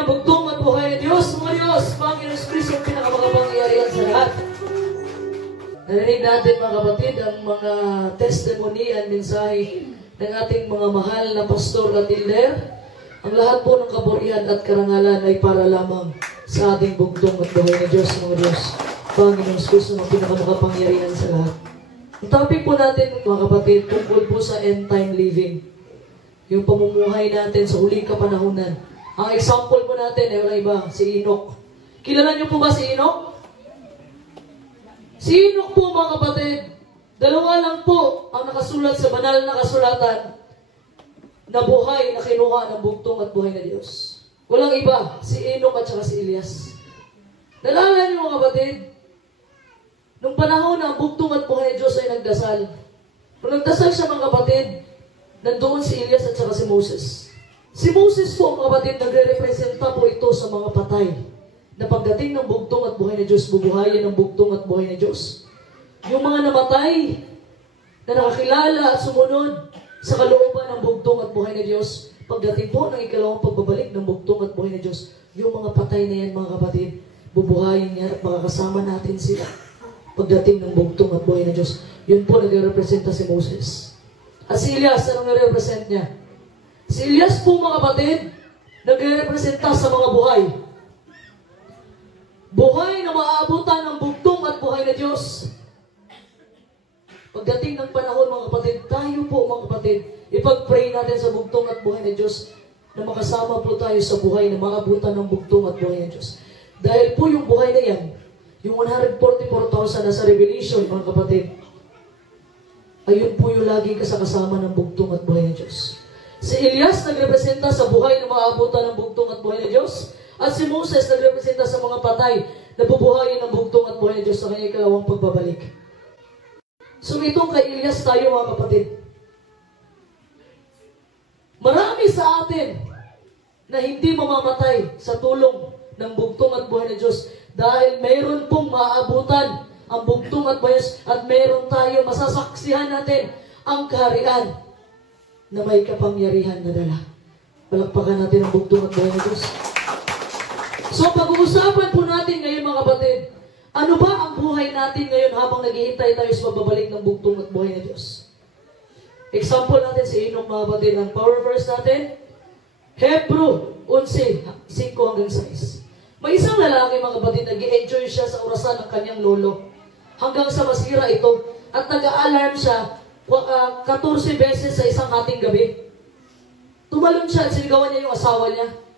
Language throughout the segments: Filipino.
ng bugtong at buhay na Diyos, mga Diyos, Panginoon Kristo ang pinakamakapangyarihan sa lahat. Narinig natin mga kapatid ang mga testimony at mensahe ng ating mga mahal na pastor at elder. Ang lahat po ng kaburihan at karangalan ay para lamang sa ating bugtong at buhay na Diyos, mga Diyos, Panginoon Kristo ang pinakamakapangyarihan sa lahat. Ang topic po natin mga kapatid, tungkol po sa end time living. Yung pamumuhay natin sa huling kapanahunan. Ang example po natin ay wala iba, si Enoch. Kilala niyo po ba si Enoch? Si Enoch po mga kapatid, dalawa lang po ang nakasulat sa banal na kasulatan na buhay na kinuha ng bugtong at buhay na Diyos. Walang iba, si Enoch at saka si Elias. Nalala niyo mga kapatid, nung panahon na ang bugtong at buhay na Diyos ay nagdasal. Nung nagdasal siya mga kapatid, nandoon si Elias at saka si Moses. Si Moses po mga kapatid, nagre-representa po ito sa mga patay. Na pagdating ng bugtong at buhay na Diyos, bubuhayin ng bugtong at buhay na Diyos. Yung mga namatay, na nakakilala at sumunod sa kalooban ng bugtong at buhay na Diyos, pagdating po ng ikalawang pagbabalik ng bugtong at buhay na Diyos, yung mga patay na yan mga kapatid, bubuhayin niya at makakasama natin sila. Pagdating ng bugtong at buhay na Diyos, yun po nagre-representa si Moses. At si Elias, anong nagre-represent niya? Si Elias po mga kapatid, nagre-representa sa mga buhay. Buhay na maaabutan ng bugtong at buhay na Diyos. Pagdating ng panahon mga kapatid, tayo po mga kapatid, ipag-pray natin sa bugtong at buhay na Diyos na makasama po tayo sa buhay na maabutan ng bugtong at buhay na Diyos. Dahil po yung buhay na yan, yung 144,000 na sa Revelation mga kapatid, ayun po yung laging kasakasama ng bugtong at buhay na Diyos. Si Elias nagrepresenta sa buhay na maabutan ng bugtong at buhay na Diyos. At si Moses nagrepresenta sa mga patay na bubuhayin ng bugtong at buhay na Diyos sa kanyang ikalawang pagbabalik. So itong kay Elias tayo mga kapatid. Marami sa atin na hindi mamamatay sa tulong ng bugtong at buhay na Diyos dahil mayroon pong maabutan ang bugtong at buhay at mayroon tayo masasaksihan natin ang kaharian na may kapangyarihan na dala. Palakpakan natin ang bugtong at buhay na Diyos. So pag-uusapan po natin ngayon mga kapatid, ano ba ang buhay natin ngayon habang naghihintay tayo sa pagbabalik ng bugtong at buhay na Diyos? Example natin si Enoch mga kapatid. Ang power verse natin, Hebrew 11:5 hanggang 6. May isang lalaki mga kapatid, nag-enjoy siya sa orasan ng kanyang lolo. Hanggang sa masira ito at nag-a-alarm siya 14 beses sa isang hating gabi. Tumalon siya at sinigawan niya yung asawa niya.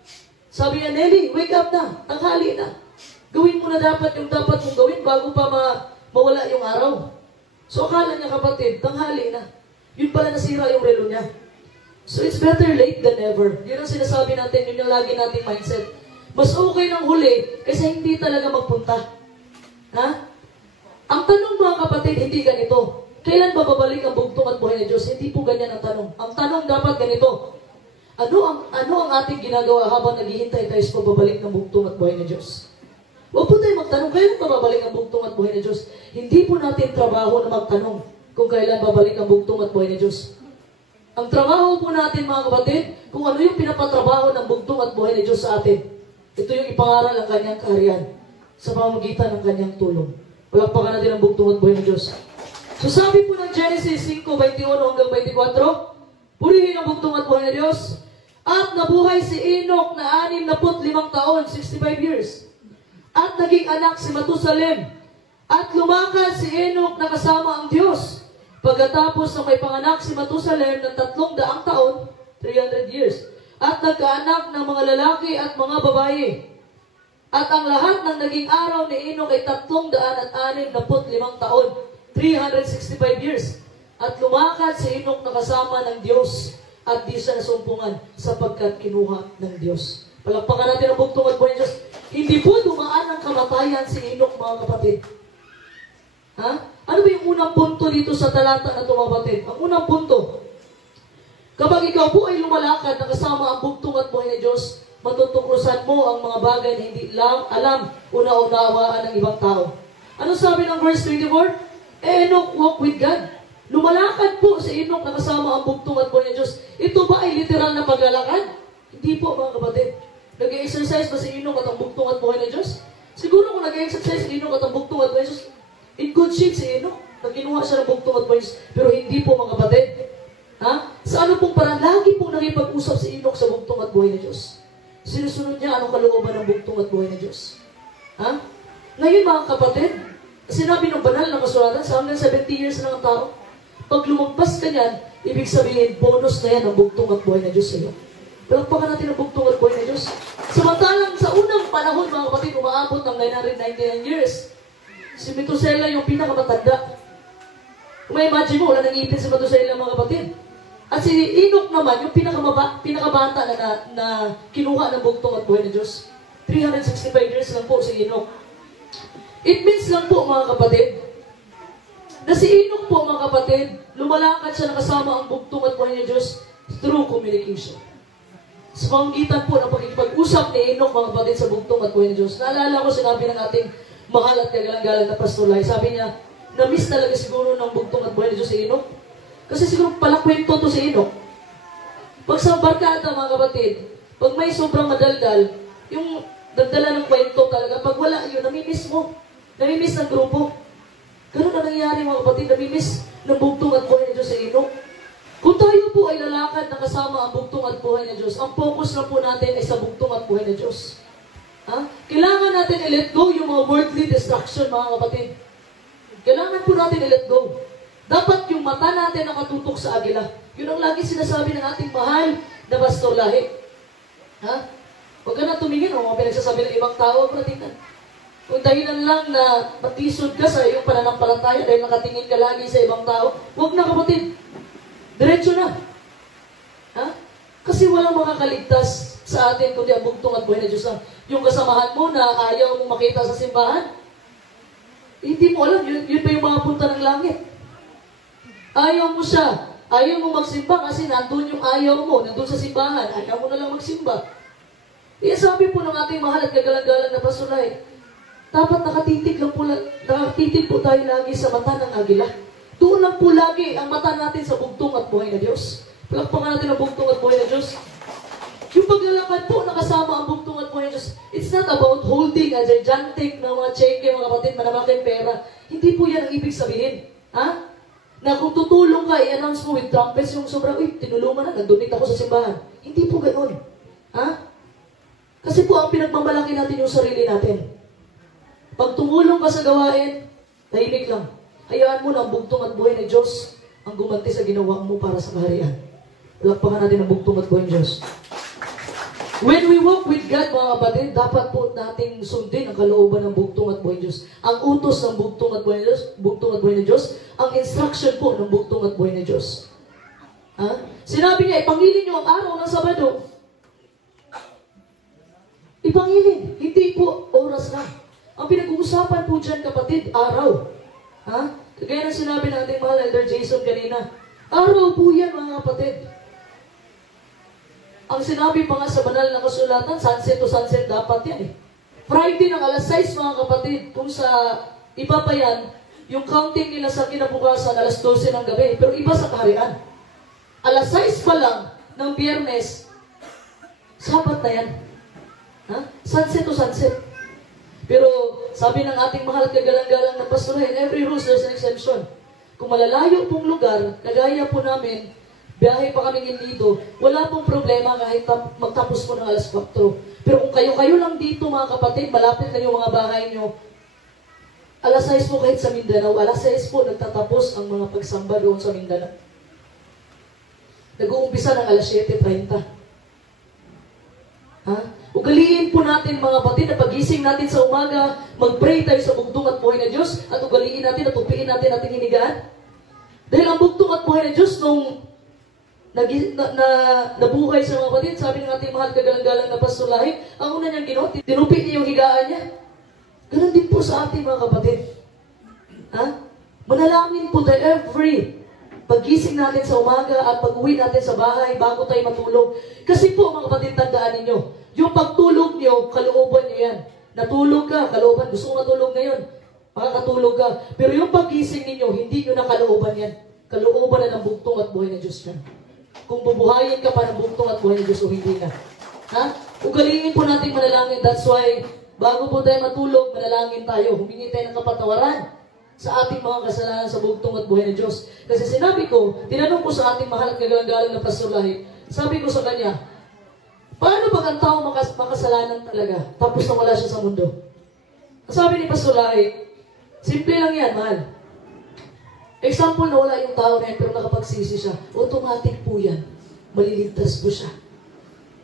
Sabi niya, Nelly, wake up na, tanghali na. Gawin mo na dapat yung dapat mong gawin bago pa mawala yung araw. So akala niya kapatid, tanghali na. Yun pala nasira yung relo niya. So it's better late than never. Yun ang sinasabi natin, yun yung lagi nating mindset. Mas okay ng huli kaysa hindi talaga magpunta. Ha? Ang tanong mga kapatid, hindi ganito. Kailan ba babalik ang bugtong at buhay na Diyos? Hindi po ganyan ang tanong. Ang tanong dapat ganito. Ano ang ating ginagawa habang naghihintay tayo sa pagbabalik ng bugtong at buhay na Diyos? Huwag po tayo magtanong, kailan ba babalik ang bugtong at buhay na Diyos? Hindi po natin trabaho na magtanong kung kailan babalik ang bugtong at buhay na Diyos. Ang trabaho po natin mga kapatid, kung ano yung pinapatrabaho ng bugtong at buhay na Diyos sa atin. Ito yung ipangaral ng kanyang kaharian sa pamamagitan ng kanyang tulong. Palakpakan natin ang bugtong at buhay ng Diyos. So sabi po ng Genesis 5:21 hanggang 24, purihin ang bugtong at buhay na Diyos. At nabuhay si Enoch na 65 taon, 65 years. At naging anak si Matusalem. At lumakad si Enoch na kasama ang Diyos. Pagkatapos na may panganak si Matusalem ng 300 taon, 300 years. At nagkaanak ng mga lalaki at mga babae. At ang lahat ng naging araw ni Enoch ay 365 taon, 365 years. At lumakad si Enoch na kasama ng Diyos at di siya nasumpungan sapagkat kinuha ng Diyos. Palakpakan natin ang bugtong at buhay ng Diyos. Hindi po dumaan ng kamatayan si Enoch mga kapatid. Ha? Ano ba yung unang punto dito sa talata na ito mga kapatid? Ang unang punto, kapag ikaw po ay lumalakad na kasama ang bugtong at buhay ng Diyos, matutuklasan mo ang mga bagay na hindi lang alam una-unawaan ng ibang tao. Ano sabi ng verse 24? Enoch walked with God. Lumalakad po si Enoch na kasama ang bugtong at buhay ng Diyos. Ito ba ay literal na paglalakad? Hindi po mga kapatid. Nag-exercise nag-exercise ba si Enoch at ang bugtong at buhay na Diyos? Siguro kung nag-exercise si Enoch at ang bugtong at buhay na Diyos, in good shape si Enoch. Naginuha siya ng bugtong at buhay na Diyos. Pero hindi po mga kapatid. Ha? Sa ano pong parang, lagi pong nakipag-usap si Enoch sa bugtong at buhay na Diyos. Sinusunod niya anong kalooban ng bugtong at buhay na Diyos. Ha? Ngayon mga kapatid, sinabi ng banal na kasulatan, sa hanggang 70 years na ng tao, pag lumagpas ka niyan, ibig sabihin, bonus na yan ang bugtong at buhay na Diyos sa iyo. Palakpakan natin ang bugtong at buhay na Diyos. Samantalang sa unang panahon, mga kapatid, umaabot ng 999 years. Si Methuselah yung pinakamatanda. Kung may imagine mo, wala nang ipin si Methuselah, mga kapatid. At si Enoch naman, yung pinakabata na kinuha ng bugtong at buhay na Diyos. 365 years lang po si Enoch. It means lang po, mga kapatid, na si Enoch po, mga kapatid, lumalakad siya nakasama ang bugtong at buhay na Diyos through communication. Sa pamagitan po ng pakikipag-usap ni Enoch, mga kapatid, sa bugtong at buhay na Diyos. Naalala ko, sinabi ng ating mahal at kagalang-galang na Pastor Lai, sabi niya, na-miss talaga siguro ng bugtong at buhay na Diyos si Enoch. Kasi siguro palakwento to si Enoch. Pag sa barkada, mga kapatid, pag may sobrang madaldal, yung nagdala ng kwento talaga, pag wala yun, namimiss mo. Namimiss ng grupo. Ganun na nangyari, mga kapatid, namimiss ng bugtong at buhay na Diyos si Enoch. Kung tayo po ay lalakad na kasama ang bugtong at buhay na Diyos, ang focus na po natin ay sa bugtong at buhay na Diyos. Ha? Kailangan natin i-let go yung mga worldly distraction, mga kapatid. Kailangan po natin i-let go. Dapat yung mata natin nakatutok sa agila. Yun ang lagi sinasabi ng ating mahal na Pastor Lahi. Ha? Huwag ka na tumingin o mga pinagsasabi ng ibang tao, pratingnan. Kung dahilan lang na matisod ka sa iyong pananampalataya dahil nakatingin ka lagi sa ibang tao, huwag na kapatid. Diretso na. Ha? Kasi walang makakaligtas sa atin kundi ang bugtong at buhay na Diyos lang. Yung kasamahan mo na ayaw mong makita sa simbahan, hindi mo alam, yun ba yung mga punta ng langit? Ayaw mo siya. Ayaw mo magsimba kasi nandun yung ayaw mo, nandun sa simbahan. Ayaw mo na lang magsimba. Iya sabi po ng ating mahal at kagalang-galang na Pastor Lai, dapat nakatitig po tayo lagi sa mata ng agila. Doon lang po lagi ang mata natin sa bugtong at buhay na Diyos. Palakpakan natin ang bugtong at buhay na Diyos. Yung paglalakad po nakasama ang bugtong at buhay na Diyos, it's not about holding a gigantic na mga cheque, mga kapatid, manamakin pera. Hindi po yan ang ibig sabihin. Ha? Na kung tutulong ka, i-announce mo with trumpets yung sobrang, uy, tinulungan na, nag-donate ako sa simbahan. Hindi po ganoon. Ha? Kasi po ang pinagmamalaki natin yung sarili natin. Pag tumulong ka sa gawain, tahimik lang. Hayaan mo na ang bugtong at buhay na Diyos ang gumanti sa ginawa mo para sa kaharian. Palakpakan natin ang bugtong at buhay ng Diyos. When we walk with God, mga kapatid, dapat po nating sundin ang kalooban ng bugtong at buhay ng Diyos. Ang utos ng bugtong at buhay ng Diyos, bugtong at buhay ng Diyos, ang instruction po ng bugtong at buhay ng Diyos. Ha? Sinabi niya, ipangilin niyo ang araw ng Sabado. Ipangilin, hindi po oras lang. Ang pinag-uusapan po dyan, kapatid, araw. Ha? Kagaya ng sinabi ng ating mahal, Elder Jason kanina. Araw po yan, mga kapatid. Ang sinabi pa nga sa banal na kasulatan, sunset to sunset dapat yan eh. Friday ng alas 6, mga kapatid, kung sa iba pa yan, yung counting nila sa kinabukasan, alas 12 ng gabi. Pero iba sa kaharian. Alas 6 pa lang ng Biyernes, Sabat na yan. Ha? Sunset to sunset. Pero sabi ng ating mahal kagalang-galang na pastor, in every rules there's an exemption. Kung malalayo pong lugar, kagaya po namin, biyahe pa kaming Ilido, wala pong problema kahit magtapos po ng alas 4. Pero kung kayo-kayo lang dito, mga kapatid, malapit na yung mga bahay nyo, alas 6 po kahit sa Mindanao, alas 6 po nagtatapos ang mga pagsamba doon sa Mindanao. Nag-uumpisa ng alas 7:30. Ha? Ugaliin po natin, mga kapatid, na pagising natin sa umaga, mag-pray tayo sa bugtong at buhay na Diyos, at ugaliin natin at tupiin natin ating hinigaan. Dahil ang bugtong at buhay na Diyos, nung nabuhay sa mga kapatid, sabi ng ating mahal kagalang-galang na Pastor Lahi, ang una niyang ginawa, tinupi niya yung higaan niya. Ganun din po sa ating mga kapatid. Ha? Manalangin po tayo every pagising natin sa umaga at pag-uwi natin sa bahay bago tayo matulog. Kasi po, mga kapatid, tandaan ninyo, yung pagtulog niyo, kalooban niyo yan. Natulog ka, kalooban, gusto ko matulog ngayon, makakatulog ka. Pero yung pagising ninyo, hindi nyo na kalooban yan. Kalooban na ng bugtong at buhay na Diyos yan. Kung bubuhayin ka pa ng bugtong at buhay ng Diyos o hindi na. Ha? ugaliin po natin manalangin. That's why, bago po tayo matulog, manalangin tayo. Humingi tayo ng kapatawaran sa ating mga kasalanan sa bugtong at buhay ng Diyos. Kasi sinabi ko, tinanong ko sa ating mahal at kagalang-galang na Pastor Lahi, sabi ko sa kanya, paano pag ang tao makasalanan talaga, tapos na wala siya sa mundo? Sabi ni Pastor Lahi, simple lang yan, mahal. Example na wala yung tao na yan, pero nakapagsisi siya, automatic po yan. Maliligtas po siya.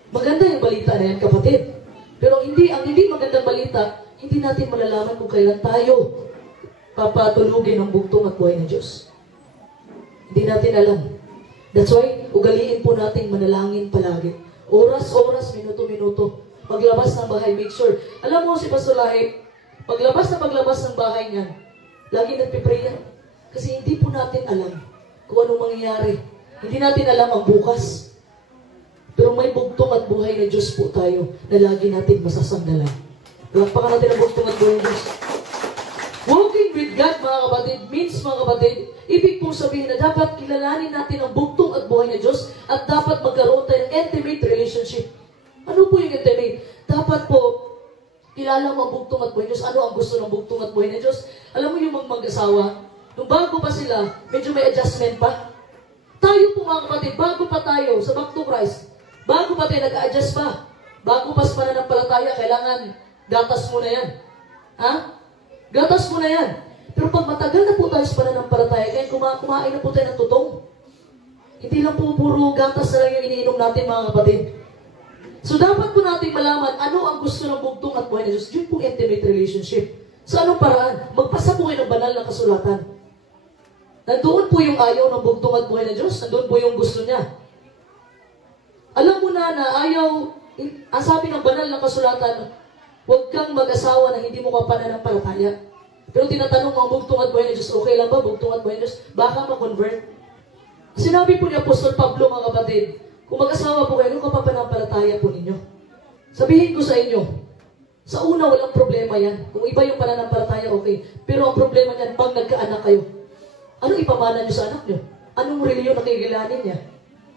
Maganda yung balita na yan, kapatid. Pero ang hindi magandang balita, hindi natin malalaman kung kailan tayo papatulugin ang bugtong at buhay ng Diyos. Hindi natin alam. That's why, ugaliin po natin manalangin palagi. Oras-oras, minuto-minuto. Paglabas ng bahay, make sure. Alam mo si Pastor Lahi, paglabas ng bahay niyan, lagi nagpipray yan. Kasi hindi po natin alam kung anong mangyayari. Hindi natin alam ang bukas. Pero may bugtong at buhay na Diyos po tayo na lagi natin masasandalan. Lakpakan natin ang bugtong at buhay ng Diyos. Walking with God, mga kapatid, means, mga kapatid, ibig pong sabihin na dapat kilalanin natin ang bugtong at buhay ng Diyos at dapat magkaroon tayo ng intimate relationship. Ano po yung intimate? Dapat po, kilala mo ang bugtong at buhay ng Diyos. Ano ang gusto ng bugtong at buhay ng Diyos? Alam mo yung mag-asawa, nung bago pa sila, medyo may adjustment pa. Tayo po, mga kapatid, bago pa tayo sa back to Christ, bago pa tayo nag-a-adjust pa, bago pa sa pananampalataya, kailangan gatas mo na yan. Ha? Gatas mo na yan. Pero pag matagal na po tayo sa pananampalataya, kaya kumain na po tayo ng tutong. Hindi lang po puro gatas na lang yung iniinom natin, mga kapatid. So dapat po natin malaman ano ang gusto ng bugtong at buhay ng Diyos. Yun po intimate relationship. Sa anong paraan? Magpasa po kayo ng banal na kasulatan. Nandoon po yung ayaw ng bugtong at buhay ng Diyos. Nandoon po yung gusto niya. Alam mo na ayaw, ang sabi ng banal na kasulatan, huwag kang mag-asawa na hindi mo ka pananampalataya. Pero tinatanong mo ang bugtong at buhay ng Diyos, okay lang ba bugtong at buhay ng Diyos? Baka ma-convert. Sinabi po ni Apostol Pablo, mga kapatid, kung mag-asawa po kayo, ano pananampalataya po ninyo? Sabihin ko sa inyo, sa una walang problema yan. Kung iba yung pananampalataya, okay. Pero ang problema niyan, pag nagkaanak kayo, ano ipamana nyo sa anak nyo? Anong reliyon na kikilanin niya?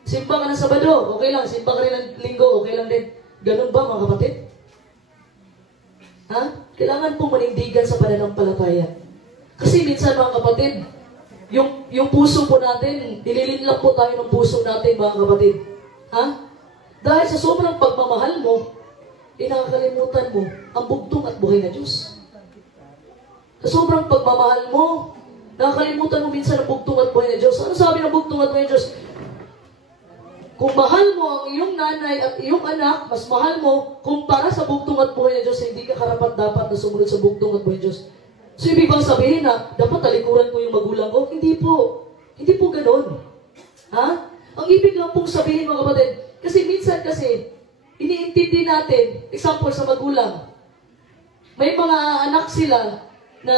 Simba ka ng Sabado, okay lang. Simba ka rin ng Linggo, okay lang din. Ganun ba, mga kapatid? Ha? Kailangan pong manindigan sa pananampalataya. Kasi minsan, mga kapatid, yung puso po natin, nililinlak po tayo ng puso natin, mga kapatid. Ha? Dahil sa sobrang pagmamahal mo, nakakalimutan mo ang bugtong at buhay na Diyos. Sa sobrang pagmamahal mo, nakakalimutan mo minsan ang bugtong at buhay na Diyos. Ano sabi ng bugtong at buhay na Diyos? Kung mahal mo ang iyong nanay at iyong anak, mas mahal mo kumpara sa bugtong at buhay ng Diyos, hindi ka karapat-dapat na sumunod sa bugtong at buhay ng Diyos. So, ibig bang sabihin na, dapat talikuran ko yung magulang ko? Hindi po. Hindi po ganun. Ha? Ang ibig lang pong sabihin, mga kapatid, kasi minsan iniintindi natin, example sa magulang, may mga anak sila na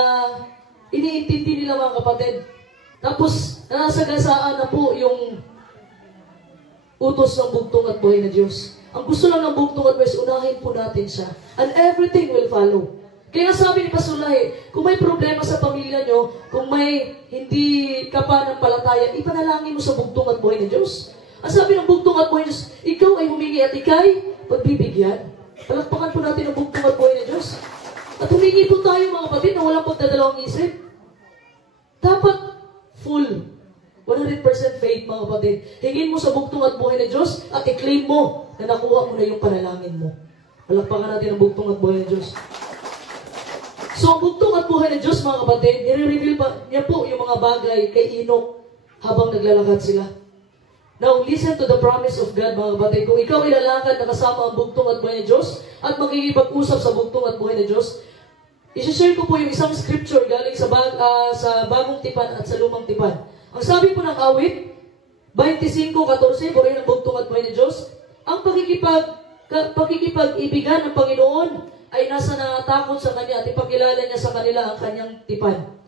iniintindi nila, mga kapatid. Tapos, nasagasaan na po yung utos ng bugtong at buhay na Diyos. Ang gusto lang ng bugtong at buhay, unahin po natin siya. And everything will follow. Kaya sabi ni Pastor Lahi, kung may problema sa pamilya nyo, kung may hindi ka pa ng palataya, ipanalangin mo sa bugtong at buhay ng Diyos. Ang sabi ng bugtong at buhay ng Diyos, ikaw ay humingi at ikay pagbibigyan. Palakpakan po natin ang bugtong at buhay ng Diyos. At humingi po tayo, mga kapatid, na walang pagdadalawang isip. Dapat full. 100% faith, mga kapatid. Hingin mo sa bugtong at buhay ng Diyos at i-claim mo na nakuha mo na yung panalangin mo. Palakpakan natin ang bugtong at buhay ng Diyos. So, ang bugtong at buhay ng Diyos, mga kapatid, nire-reveal pa niya po yung mga bagay kay Enoch habang naglalakad sila. Now, listen to the promise of God, mga kapatid. Kung ikaw ilalakad na kasama ang bugtong at buhay ng Diyos at magkikipag-usap sa bugtong at buhay ng Diyos, isi-share ko po yung isang scripture galing sa Bagong Tipan at sa Lumang Tipan. Ang sabi po ng awit, 25:14, purihin ang bugtong at buhay ng Diyos, ang pakikipag-ibigan ng Panginoon ay nasa nakatakot sa Kanya at ipakilala niya sa kanila ang Kanyang tipan.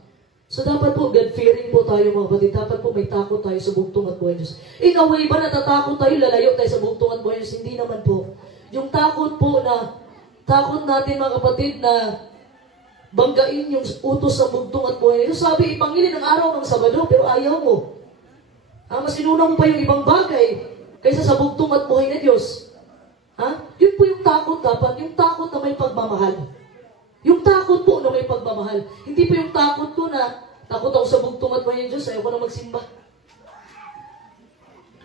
So dapat po, God-fearing po tayo, mga kapatid. Dapat po may takot tayo sa bugtong at buhay ng Diyos. In a way ba natatakot tayo, lalayo tayo sa bugtong at buhay ng Diyos? Hindi naman po. Yung takot po na, takot natin, mga kapatid, na banggain yung utos sa bugtong at buhay. So sabi, ipangilin ang araw ng Sabado, pero ayaw mo. Mas inuna mo pa yung ibang bagay kaysa sa bugtong at buhay na Diyos. Yun po yung takot dapat, yung takot na may pagmamahal. Yung takot po na may pagmamahal. Hindi po yung takot ko na, takot ako sa bugtong at buhay ng Diyos, ayaw ko na magsimba.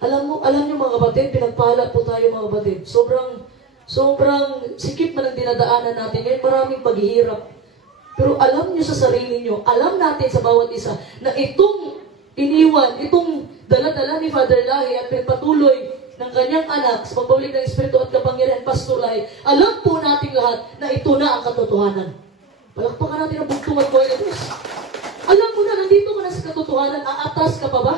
Alam niyo mga kapatid, pinagpala po tayo mga kapatid. Sobrang sikip man ang dinadaanan natin. Ngayon maraming paghihirap. Pero alam niyo sa sarili niyo, alam natin sa bawat isa, na itong iniwan, itong dala-dala ni Father Lahi at pinpatuloy ng kanyang anak sa pagbabalik ng Espiritu at kapangyarihan, Pastor Lahi, alam po natin lahat na ito na ang katotohanan. Palakpakan natin ang bugtong at buhay ng Diyos. Alam mo na, nandito ka na sa katotohanan, aatras ka pa ba?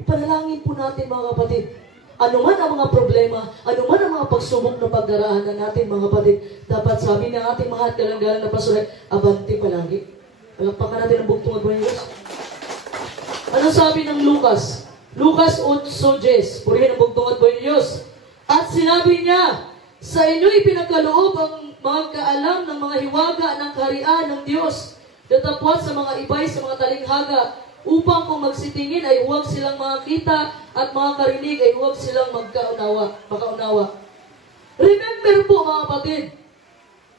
Ipanalangin po natin mga kapatid. Ano man ang mga problema, ano man ang mga pagsubok na pagdaraanan natin mga kapatid, dapat sabi ng ating mga galang-galang na Pastor, abante palagi. Palakpakan natin ang bugtong at buhay ng Diyos. Ano sabi ng Lucas? Lucas 8:10, purihin ang bugtong at buhay ng Diyos. At sinabi niya, sa inyo ipinagkaloob ang mga kaalam ng mga hiwaga ng kaharian ng Diyos, datapwat sa mga ibay, sa mga talinghaga, upang kung magsitingin ay huwag silang makita at mga karinig ay huwag silang makaunawa. Remember po mga kapatid,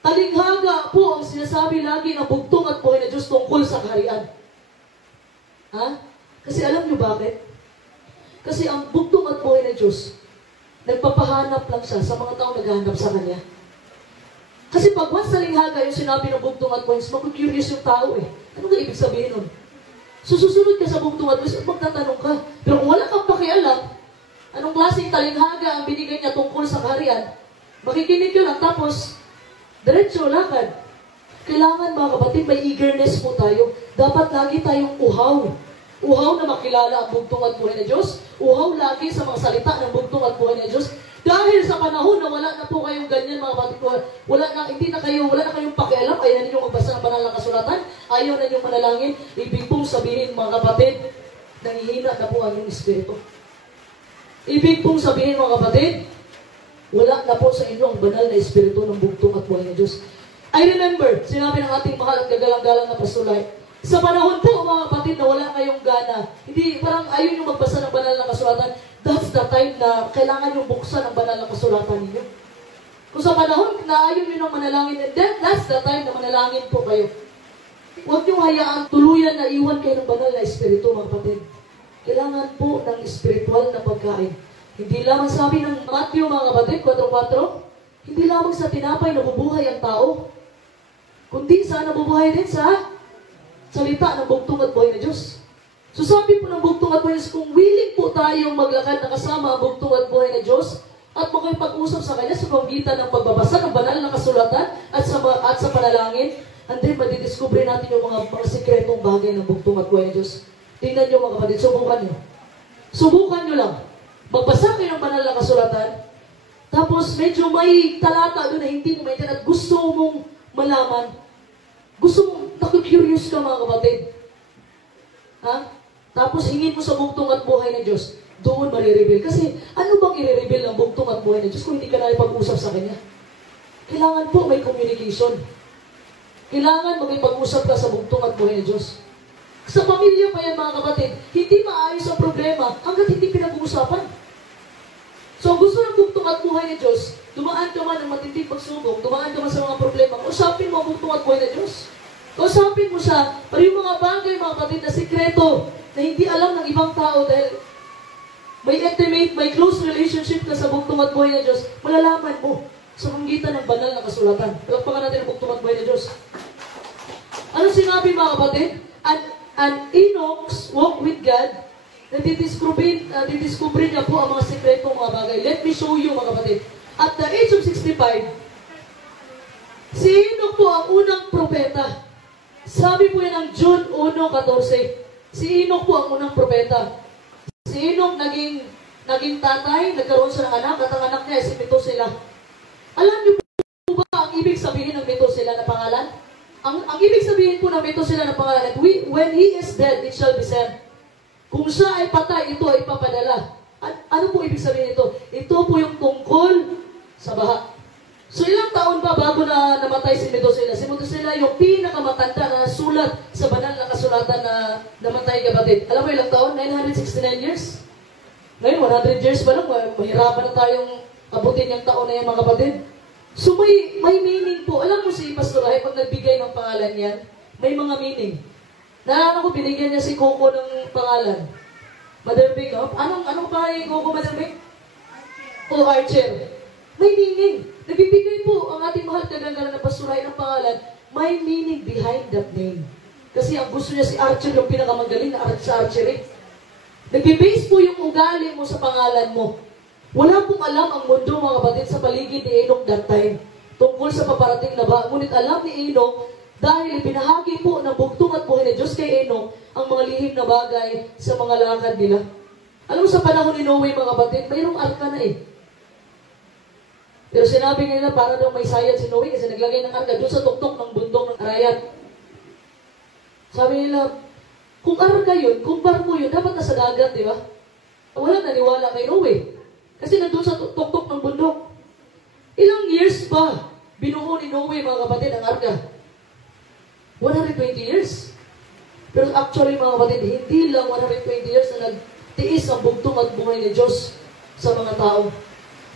talinghaga po ang sinasabi lagi ng bugtong at buhay ng Diyos tungkol sa kaharian. Ha? Kasi alam niyo bakit? Kasi ang bugtong at buhay ng Diyos, nagpapahanap lang siya sa mga taong naghahanap sa Kanya. Kasi pag once talinghaga yung sinabi ng bugtong at buhay, mag-curious yung tao eh. Ano nga ibig sabihin nun? Susunod ka sa bugtong at buhay at magtatanong ka. Pero kung wala kang pakialam, anong klaseng talinghaga ang binigay niya tungkol sa kaharian, makikinig yun lang, tapos diretso, lakad. Kailangan mga kapatid, may eagerness po tayo. Dapat lagi tayong uhaw. Uhaw na makilala ang bugtong at buhay ng Diyos. Uhaw lagi sa mga salita ng bugtong at buhay ng Diyos. Dahil sa panahon na wala na po kayong ganyan mga kapatid, wala na kayong pakialam, ayaw na ninyong magbasa ng banal na kasulatan, ayaw na ninyong manalangin, ibig pong sabihin mga kapatid, nangihina na po ang inyong espiritu. Ibig pong sabihin mga kapatid, wala na po sa inyo ang banal na espiritu ng bugtong at buhay ng Diyos. I remember, sinabi ng ating mahal at gagalang-galang na pastulay, sa panahon po mga kapatid na wala kayong gana, hindi parang ayaw nyo magbasa ng banal na kasulatan, that's the time na kailangan nyo buksan ang banal na kasulatan ninyo. Kung sa panahon na ayaw nyo nang manalangin, then that's the time na manalangin po kayo. Huwag nyo hayaan tuluyan na iwan kayo ng banal na espiritu mga kapatid. Kailangan po ng espiritual na pagkain. Hindi lamang sabi ng Matthew mga kapatid, 4:4, hindi lamang sa tinapay nabubuhay ang tao, kundi sa nabubuhay din sa salita ng bugtong at buhay ng Diyos. So sabi po ng bugtong at buhay ng Diyos, kung willing po tayong maglakad na kasama ang bugtong at buhay ng Diyos at makipag-usap sa Kanya sa pamamagitan ng pagbabasa ng banal na kasulatan at sa panalangin, and then madidiscover natin yung mga sikretong bagay ng bugtong at buhay ng Diyos. Tingnan nyo mga kapatid, subukan nyo. Subukan nyo lang. Magbasa kayo ng banal na kasulatan, tapos medyo may talata doon na hindi mo maintindihan at gusto mong malaman, gusto mong naku-curious ka mga kapatid. Ha? Tapos hingin mo sa bugtong at buhay ng Diyos, doon marireveal. Kasi ano bang i-reveal ng bugtong at buhay ng Diyos kung hindi ka na ipag-usap sa Kanya? Kailangan po may communication. Kailangan magipag-usap ka sa bugtong at buhay ng Diyos. Sa pamilya pa yan mga kapatid, hindi maayos ang problema hanggat hindi pinag-uusapan. So gusto ng bugtong at buhay ng Diyos, dumaan ka man ng matinding pagsubok, dumaan ka man sa mga problema, usapin mo ang bugtong at buhay ng Diyos. Usapin mo siya, para yung mga bagay, mga kapatid, na sikreto, na hindi alam ng ibang tao dahil may intimate, may close relationship ka sa bugtong at buhay ng Diyos, malalaman mo sa pamamagitan ng banal na kasulatan. Palakpakan natin ang bugtong at buhay ng Diyos. Ano sinabi mga kapatid? And Enoch's walk with God, nadidiscover niya po ang mga sikretong mga bagay. Let me show you mga kapatid. At the age of 65, si Enoch po ang unang propeta. Sabi po yan ng Jude 1:14. Si Enoch po ang unang propeta. Si Enoch naging tatay, nagkaroon siya ng anak, at ang anak niya ay si Methuselah. Alam niyo po ba ang ibig sabihin ng Methuselah na pangalan? Ang ibig sabihin po ng Methuselah na pangalan, when he is dead, it shall be sent. Kung siya ay patay, ito ay papadala. Ano po ibig sabihin ito? Ito po yung tungkol sa baha. So ilang taon pa bago na namatay si Methuselah? Si Methuselah yung pinakamatanda na sulat sa banal na kasulatan na namatay kapatid. Alam mo ilang taon? 969 years? Ngayon, 100 years pa lang, mahirapan na tayong abutin yung taon na yan, mga kapatid. So may meaning po. Alam mo si Pastor Rahe, pag nagbigay ng pangalan yan, may mga meaning. Naalala ko, binigyan niya si Coco ng pangalan. Mother Big, anong pangalan ni Coco, Mother Big? O Archer. May meaning. Nagbibigay po ang ating mahal kagagalan na Pastor Rahe ng pangalan, may meaning behind that name. Kasi ang gusto niya si Archer, yung pinakamagaling na sa archery. Nagbe-base po yung ugali mo sa pangalan mo. Wala pong alam ang mundo, mga kapatid, sa paligid ni Enoch that time, tungkol sa paparating na ba. Ngunit alam ni Enoch, dahil binahagi po ng bugtong at buhay ni Diyos kay Enoch, ang mga lihim na bagay sa mga lakad nila. Alam mo, sa panahon ni Noe, mga kapatid, mayroong arka na eh. Pero sinabi nila, para daw may sayad si Noe, kasi naglagay ng arka doon sa tuktok ng bundok ng Arayat. Sabi nila, kung arka yun, kung barko yun, dapat nasa dagat, di ba? Wala naniwala kay Noe. Kasi nandun sa tuktok ng bundok. Ilang years ba binuo ni Noe, mga kapatid, ang arka? 120 years. Pero actually, mga kapatid, hindi lang 120 years na nagtiis ang bugtong at buhay ni Diyos sa mga tao.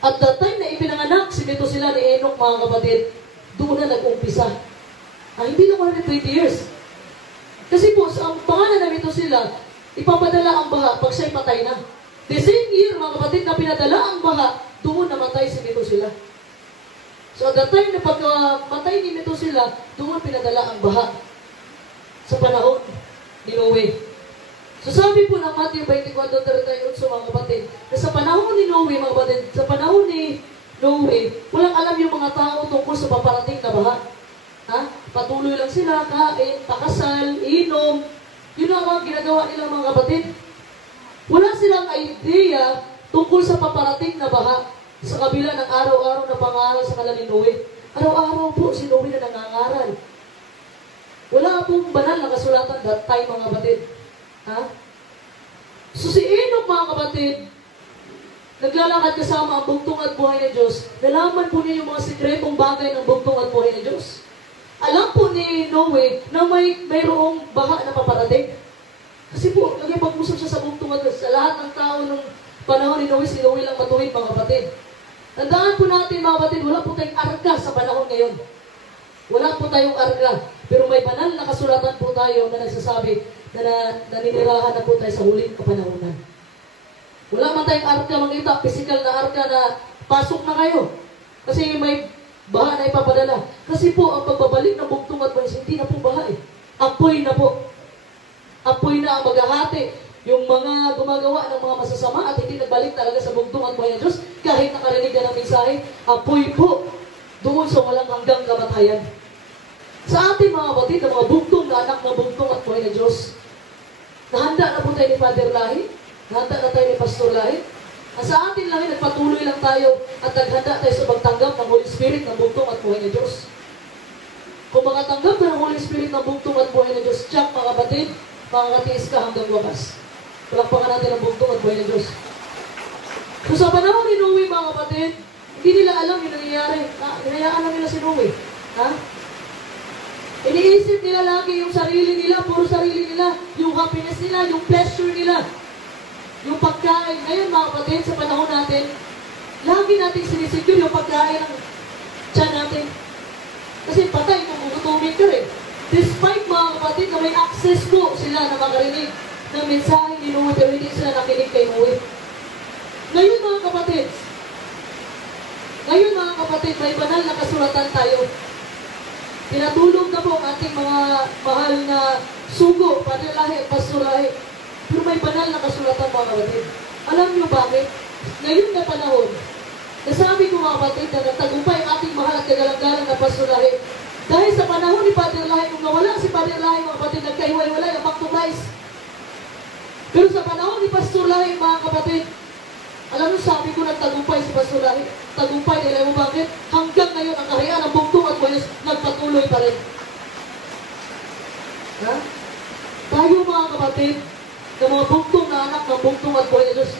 At that time na ipinanganak si Methuselah ni Enoch, mga kapatid, doon na nag-umpisa. Hindi lang 120 years. Kasi po, ang pangalan na Methuselah, ipapadala ang baha pag siya'y patay na. The same year, mga kapatid, na pinadala ang baha, doon namatay si Methuselah. So at that time na pagpatay ni Methuselah, doon pinadala ang baha sa panahon ni Noe. So sabi po ng Matthew 24:38, mga kapatid, na sa panahon ni Noe, mga kapatid, sa panahon ni Noe, walang alam yung mga tao tungkol sa paparating na baha. Patuloy lang sila, kain, pakasal, inom. Yun ang mga ginagawa nila, mga kapatid. Wala silang idea tungkol sa paparating na baha sa kabila ng araw-araw na pangaral sa kanila ni Noe. Araw-araw po si Noe na nangangaral. Wala pong banal na kasulatan that time, mga kapatid. So si Enoch, mga kapatid, naglalakad kasama ang bugtong at buhay ni Diyos. Nalaman po niya yung mga sikretong bagay ng bugtong at buhay ni Diyos. Alam po ni Noe na mayroong baha na paparating. Kasi po, naging pag-usap siya sa bugtong at Diyos. Sa lahat ng tao nung panahon ni Noe, si Noe lang matuwid, mga kapatid. Tandaan po natin, mga kapatid, wala po tayong arka sa panahon ngayon. Wala po tayong arka. Pero may banal na kasulatan po tayo na nagsasabi na naninirahan na po tayo sa huling kapanahonan. Wala man tayong arka, makita, physical na arka na pasok na kayo. Kasi may baha na ipapadala. Kasi po, ang pagbabalik ng bugtong at buhay, hindi na po baha eh. Apoy na po. Apoy na ang maghahati. Yung mga gumagawa ng mga masasama at hindi nagbalik talaga sa bugtong at buhay ng Diyos, kahit nakarinig na ng mensahe, apoy po doon sa walang hanggang kamatayan. Sa ating mga kapatid, na mga bugtong na anak ng bugtong at buhay ng Diyos, nahanda na po tayo ni Father Lahi, nahanda na tayo ni Pastor Lahi. Sa atin lang, nagpatuloy lang tayo at naghanda tayo sa magtanggap ng Holy Spirit ng bugtong at buhay ng Diyos. Kung makatanggap ka ng Holy Spirit ng bugtong at buhay ng Diyos, tiyak mga kapatid, makakatiis ka hanggang wakas. Palakpakan natin ang bugtong at buhay ng Diyos. So sa panahon ni Noe, mga kapatid, hindi nila alam yung nangyayari. Hinayaan lang nila si Noe. Iniisip nila lagi yung sarili nila, puro sarili nila, yung happiness nila, yung pleasure nila, yung pagkain. Ngayon, mga kapatid, sa panahon natin, lagi natin sinisecure yung pagkain ng tiyan natin. Kasi patay kung gugutumin ka rin. Despite, mga kapatid, na may access po sila na makarinig ng mensahe ni Noe, pero hindi sila nakinig kay Noe. Ngayon, mga kapatid, may banal na kasulatan tayo. Pinatulog na po ang ating mga mahal na sugo, Padre Lahi at Pastor Lahi. Pero may banal na kasulatan, mga kapatid. Alam niyo bakit? Ngayon na panahon, nasabi ko, mga kapatid, na nagtagumpay ang ating mahal at kagalang-galang na Pastor Lahi. Dahil sa panahon ni Padre Lahi, kung nawala si Padre Lahi, mga kapatid, nagkahiwalay ang back to Christ. Pero sa panahon ni Pastor Lahi, mga kapatid, alam mo, sabi ko, nagtagumpay si Pastor Lahi. Tagumpay, dahil mo bakit? Hanggang ngayon, ang kahayaan ng bugtong at buhay nagpatuloy pa rin. Tayo, mga kapatid, na mga bugtong na anak ng bugtong at buhay na Diyos,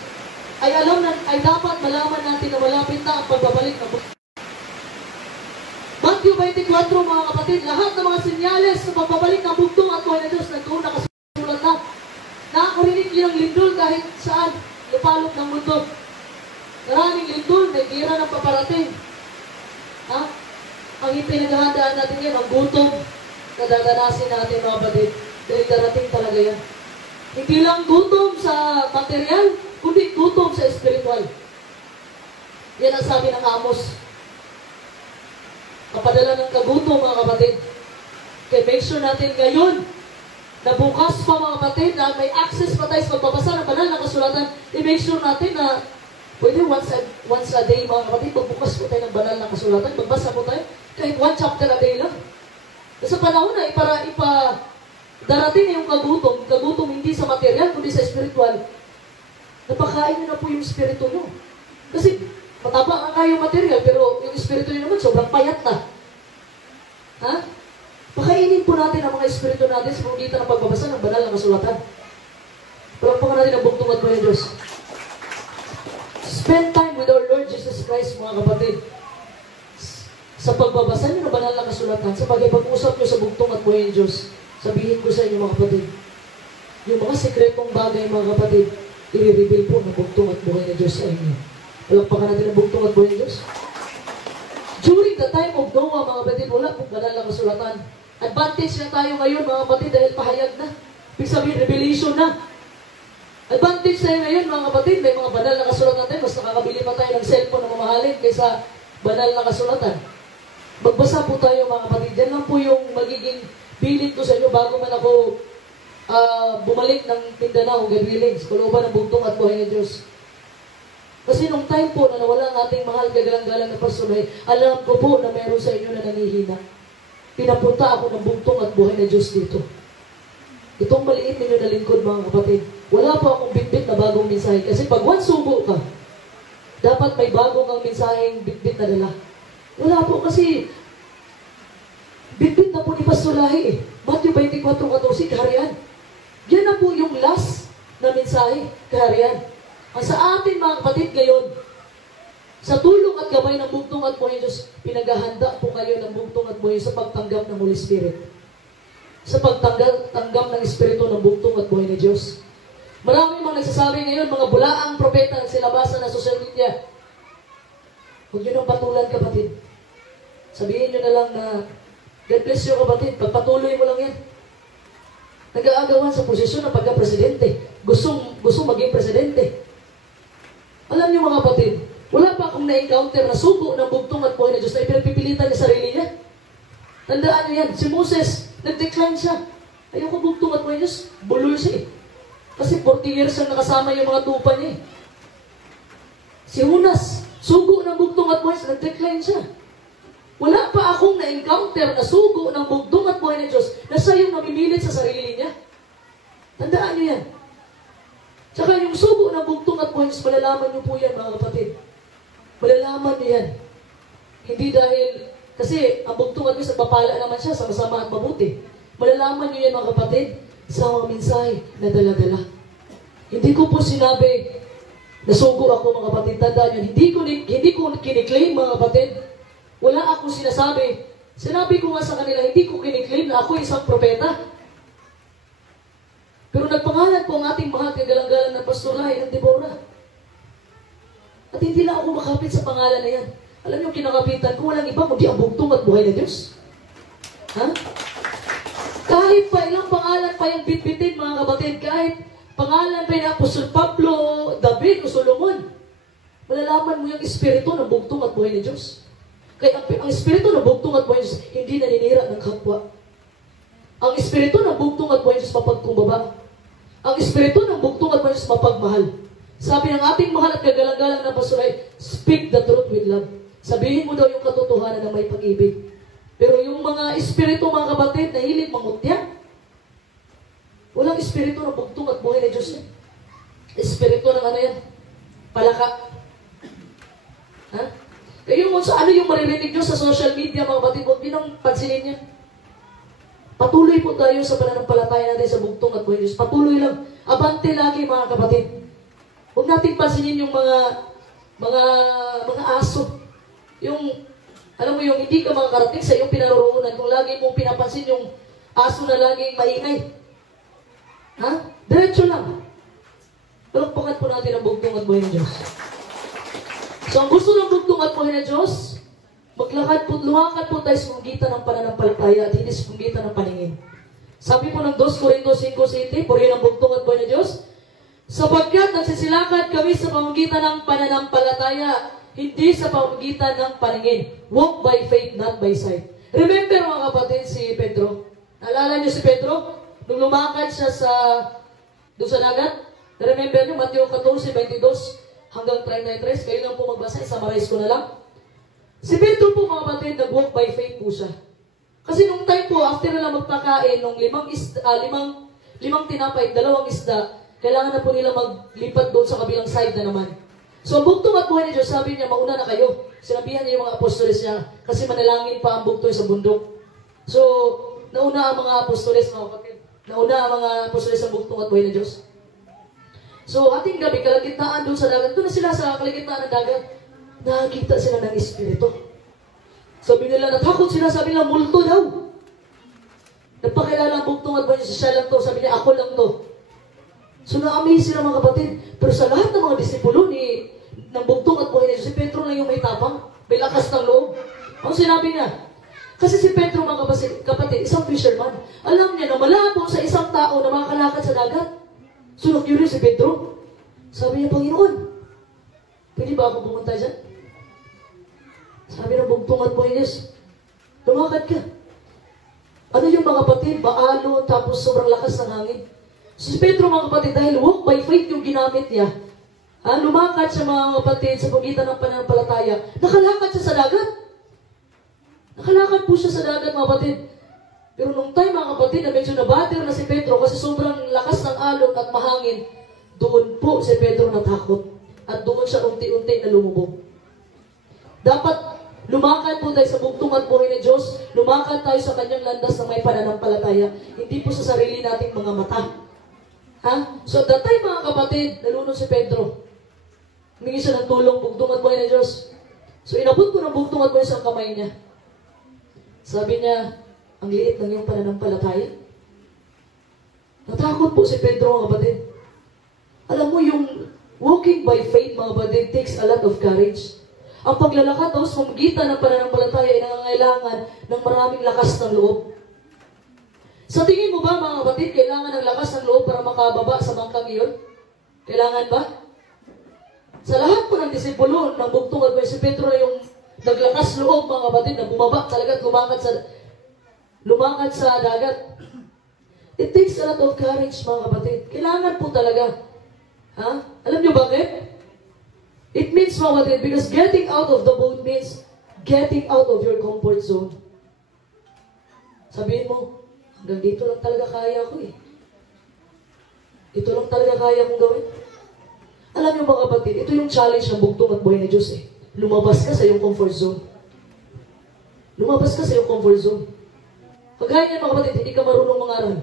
ay alam na, ay dapat malaman natin na malapit na ang pagbabalik ng bugtong. Matthew 24, mga kapatid, lahat ng mga sinyales sa pagbabalik ng bugtong at buhay na Diyos, nagkaroon nakasulat na. Nakakarinig nilang lindol kahit saan, lupalop ng mundo. Maraming lindol, may gira na paparating. Ha? Ang ipinaghahandaan natin yan, ang gutom na dadanasin natin mga kapatid. Dahil darating talaga yan. Hindi lang gutom sa material, kundi gutom sa espiritual. Yan ang sabi ng Amos. Kapadala ng kagutom mga kapatid. Kaya make sure natin ngayon na bukas pa mga kapatid na may access pa tayo sa pagbabasa ng banal na kasulatan. I-make sure natin na pwede once a day mga kapatid, magbukas po tayo ng banal na kasulatan, magbasa po tayo kahit 1 chapter a day lang. Sa panahon na darating na yung kagutom hindi sa material, kundi sa spiritual, napakain nyo na po yung spirito nyo. Kasi mataba ang kayong material, pero yung spirito nyo naman sobrang payat na. Ha? Pakainin po natin ang mga espiritu natin sa pamagitan ng pagbabasa ng banal na kasulatan. Palakpakan natin ang bugtong at buhay ng Diyos. Spend time with our Lord Jesus Christ, mga kapatid. Sa pagbabasa niyo ng banal na kasulatan, sa pag-ipag-usap niyo sa bugtong at buhay ng Diyos, sabihin ko sa inyo, mga kapatid, yung mga sekretong bagay, mga kapatid, i-reveal po ng bugtong at buhay ng Diyos sa inyo. Palakpakan natin ang bugtong at buhay ng Diyos. During the time of Noah, mga kapatid, wala pong banal na kasulatan. Advantage na tayo ngayon, mga kapatid, dahil pahayag na. Ibig sabihin, revelation na. Advantage tayo ngayon, mga kapatid, may mga banal na kasulatan tayo. Mas nakakabili pa tayo ng cellphone na mamahalin kaysa banal na kasulatan. Magbasa po tayo, mga kapatid. Yan lang po yung magiging bilid ko sa inyo bago man ako bumalik ng Mindanao, God willing, sa kalooban ng bugtong at buhay ng Diyos. Kasi nung time po na nawala ang ating mahal kagalang-galang na pastoray, alam ko po na meron sa inyo na nanihina. Pinapunta ako ng bugtong at buhay na Diyos dito. Itong maliit ninyo na lingkod, mga kapatid. Wala po akong bitbit na bagong mensahe. Kasi pag once subo ka, dapat may bagong ang mensaheng bitbit na dala. Wala po kasi bitbit na po ni Pastor Lahi eh. Matthew 24:14, kaharian. Yan na po yung last na mensahe, kaharian. Ang sa atin, mga kapatid, ngayon, sa tulong at gabay ng bugtong at buhay ng Diyos, pinaghahanda po kayo ng bugtong at buhay sa pagtanggap ng Holy Spirit. Sa pagtanggap ng Espiritu ng bugtong at buhay ng Diyos. Maraming mga nagsasabi ngayon, mga bulaang propeta nagsilabasan na social media. Huwag nyo nang patulan, kapatid. Sabihin nyo na lang na, God bless you, kapatid. Pagpatuloy mo lang yan. Nag-aagawan sa posisyon ng pagka-presidente. Gustong maging presidente. Alam niyo, mga kapatid, wala pa akong na-encounter na subo ng bugtong at buhay na Diyos na ipinagpipilitan niya sarili niya. Tandaan niyo yan, si Moses, nag-decline siya. Ayoko bugtong at buhay na Diyos, buloy siya eh. Kasi 40 years ang nakasama yung mga tupa niya eh. Si Jonas, sugo ng bugtong at buhay, nag-decline siya. Wala pa akong na-encounter na sugo ng bugtong at buhay na Diyos na siya yung namimilit sa sarili niya. Tandaan niyo yan. Tsaka yung sugo ng bugtong at buhay, malalaman niyo po yan, mga kapatid. Malalaman niyo yan. Hindi dahil, kasi ang bugtong at buhay, papala naman siya sa masama at mabuti. Malalaman niyo yan, mga kapatid, sa mga mensahe na dala-dala. Hindi ko po sinabi na sugo ako, mga kapatid. Tandaan yun. Hindi ko kiniklaim, mga kapatid. Wala akong sinasabi. Sinabi ko nga sa kanila, hindi ko kiniklaim na ako isang propeta. Pero nagpangalan po ang ating mahal kagalang-galang na Pastor Lahi ng Deborah. At hindi lang ako makapit sa pangalan na yan. Alam niyo, kinakapitan ko, walang iba kundi ang bugtong at buhay na Diyos. Ha? Kahit pa ilang pangalan pa yung bitbitin, mga kapatid, kahit pangalan pa yung Apostol Pablo, David o Solomon, malalaman mo yung espiritu ng bugtong at buhay na Diyos. Kaya ang espiritu ng bugtong at buhay na Diyos, hindi naninira ng kapwa. Ang espiritu ng bugtong at buhay na Diyos, mapagkumbaba. Ang espiritu ng bugtong at buhay na Diyos, mapagmahal. Sabi ng ating mahal at kagalang-galang na Pastor ay, speak the truth with love. Sabihin mo daw yung katotohanan na may pag-ibig. Pero yung mga espiritu, mga kapatid, na hilig mangutya, walang espiritu ng bugtong at buhay na Diyos yan. Espiritu ng ano yan? Palaka. Ha? Kaya yung sa ano yung maririnig nyo sa social media, mga kapatid, huwag din ang pansinin yan. Patuloy po tayo sa pananampalataya natin sa bugtong at buhay ng Diyos. Patuloy lang. Abante lagi, mga kapatid. Huwag natin pansinin yung mga aso. Yung, alam mo yung hindi ka makakarating sa iyong pinaroroonan kung lagi mong pinapansin yung aso na laging maingay. Ha? Diretso lang. Palakpakan po natin ang bugtong at buhay ng Diyos. So ang gusto ng bugtong at buhay na Diyos, lumakad po tayo sa pamagitan ng pananampalataya at hindi sa pamagitan ng paningin. Sabi po ng 2 Corintios 5:7, purihin ang bugtong at buhay na Diyos, sapagkat nagsisilakad kami sa pamagitan ng pananampalataya, hindi sa pamagitan ng paningin. Walk by faith, not by sight. Remember mga kapatid, si Pedro. Naalala niyo si Pedro? Nung lumakad siya doon sa dagat? Remember niyo, Matthew 14:22 hanggang 33. Kayo lang po magbasa, i-summarize ko na lang. Si Pedro po mga kapatid, nag-walk by faith po siya. Kasi nung time po, after nila magpakain, nung limang tinapay, 2 isda, kailangan na po nila maglipat doon sa kabilang side na naman. So, ang bugtong at buhay ni Diyos, sabi niya, mauna na kayo. Sinabihan niya yung mga apostoles niya, kasi manalangin pa ang bugtong sa bundok. So, nauna ang mga apostoles, mga kapatid. Nauna ang mga apostoles sa bugtong at buhay ni Diyos. So, ating gabi, kalagitnaan doon sa dagat. Doon na sila sa kalagitnaan ng dagat. Nakakita sila ng Espiritu. Sabi nila, natakot sila, sabi nila, multo daw. Nagpakilala ang bugtong at buhay ni Diyos, siya lang to. Sabi niya, ako lang to. So, na-amaze sila mga kapatid. Pero sa lahat ng mga disipulo ng bugtong at buhay ni Diyos, si Pedro lang yung may tapang, may lakas ng loob. Ang sinabi niya, kasi si Pedro mga kapatid, isang fisherman, alam niya na malabo sa isang tao na makakalakad sa dagat. So, na-curious si Pedro. Sabi niya, Panginoon, pwede ba ako pumunta dyan? Sabi ng bugtong at buhay ni Diyos, lumakad ka. Ano yung mga kapatid? Baalo, tapos sobrang lakas ng hangin. Si Pedro mga kapatid, dahil walk by faith yung ginamit niya, lumakad siya mga kapatid sa pagitan ng pananampalataya, nakalakad siya sa dagat. Nakalakad po siya sa dagat mga kapatid. Pero nung time mga kapatid, na medyo nabater na si Pedro kasi sobrang lakas ng alon at mahangin, doon po si Pedro natakot. At doon siya unti-unti na lumubog. Dapat lumakad po tayo sa bugtong at buhay ni Diyos, lumakad tayo sa kanyang landas na may pananampalataya, hindi po sa sarili nating mga mata. So at that time mga kapatid, nalunod si Pedro. Humingi siya ng tulong, bugtong at buhay ni Diyos. So inabot ko ng bugtong at buhay sa kamay niya. Sabi niya, ang liit ng iyong pananampalataya. Natakot po si Pedro mga kapatid. Alam mo yung walking by faith mga kapatid takes a lot of courage. Ang paglalakad daw sa pamagitan ng pananampalataya ay nangangailangan ng maraming lakas ng loob. Sa tingin mo ba mga kapatid, kailangan ng lakas ng loob para makababa sa bangkang iyon? Kailangan ba? Sa lahat po ng disipulo ng bugtong at buhay, si Pedro na yung naglakas loob mga kapatid na bumaba talaga at lumakad sa dagat. It takes a lot of courage mga kapatid. Kailangan po talaga. Alam niyo bakit? It means mga kapatid, because getting out of the boat means getting out of your comfort zone. Sabihin mo, hanggang dito lang talaga kaya ko eh. Ito lang talaga kaya kong gawin. Alam niyo mga kapatid, ito yung challenge ng bugtong at buhay ni Diyos eh. Lumabas ka sa iyong comfort zone. Lumabas ka sa iyong comfort zone. Kagaya niyan mga kapatid, hindi ka marunong mangaral.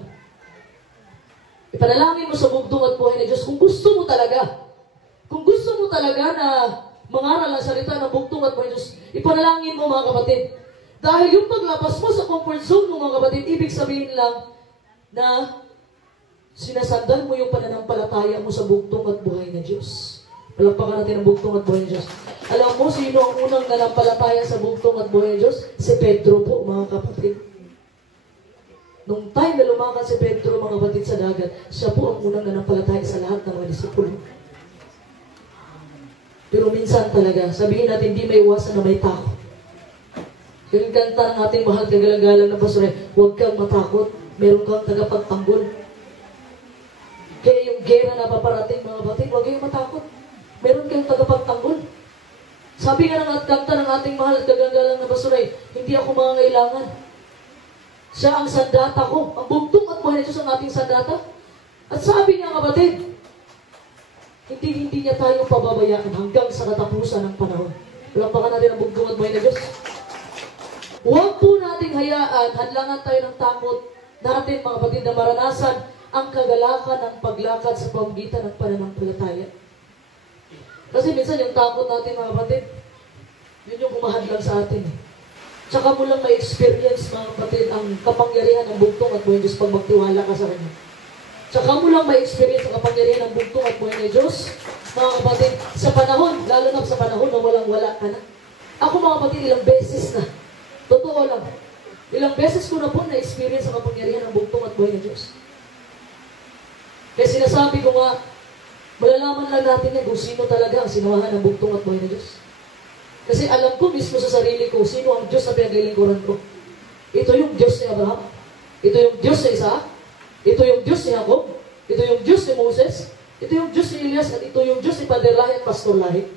Ipanalangin mo sa bugtong at buhay ni Diyos kung gusto mo talaga. Kung gusto mo talaga na mangaral ang salita ng bugtong at buhay ni Diyos, ipanalangin mo mga kapatid. Dahil yung paglabas mo sa comfort zone mo mga kapatid, ibig sabihin lang na sinasandal mo yung pananampalataya mo sa bugtong at buhay ng Diyos. Palakpakan natin ang bugtong at buhay ng Diyos. Alam mo, sino ang unang nanampalataya sa bugtong at buhay ng Diyos? Si Pedro po, mga kapatid. Nung time na lumakad si Pedro, mga kapatid, sa dagat, siya po ang unang nanampalataya sa lahat ng mga disipulo. Pero minsan talaga, sabihin natin, hindi may iwasan na may takot. Yung kanta ng ating mahal kagalang-galang na pastor, huwag kang matakot, meron kang tagapagtanggol. Kaya yung gera na paparating, mga kapatid, huwag kayong matakot. Meron kayong tagapagtanggol. Sabi nga ng kanta ng ating mahal at kagalang na pastor, hindi ako mangangailangan. Siya ang sandata ko. Ang bugtong at buhay na Diyos ang ating sandata. At sabi niya kapatid, hindi niya tayo pababayaan hanggang sa katapusan ng panahon. Palakpakan natin ang bugtong at buhay na Diyos. Huwag po nating hayaan, hadlangan tayo ng takot natin mga kapatid na maranasan ang kagalakan ng paglakad sa pamagitan ng pananampalataya. Kasi minsan yung takot natin mga kapatid, yun yung humahadlang sa atin. Tsaka mo lang ma-experience mga kapatid ang kapangyarihan ng bugtong at buhay Diyos pag magtiwala ka sa Kanya. Tsaka mo lang may experience sa kapangyarihan ng bugtong at buhay ni Diyos. Mga kapatid, sa panahon, lalo na sa panahon na walang-wala ka na. Ako mga kapatid, ilang beses na. Totoo lang. Ilang beses ko na po na-experience ang kapangyarihan ng bugtong at buhay ni Diyos. Kaya sinasabi ko nga, malalaman lang natin yan kung sino talaga ang sinawahan ng bugtong at buhay ni Diyos. Kasi alam ko mismo sa sarili ko, sino ang Diyos na pinaglilingkuran ko. Ito yung Diyos ni Abraham. Ito yung Diyos ni Isaac. Ito yung Diyos ni Jacob. Ito yung Diyos ni Moses. Ito yung Diyos ni Elias. At ito yung Diyos ni Pader Lahi at Pastor Lahi.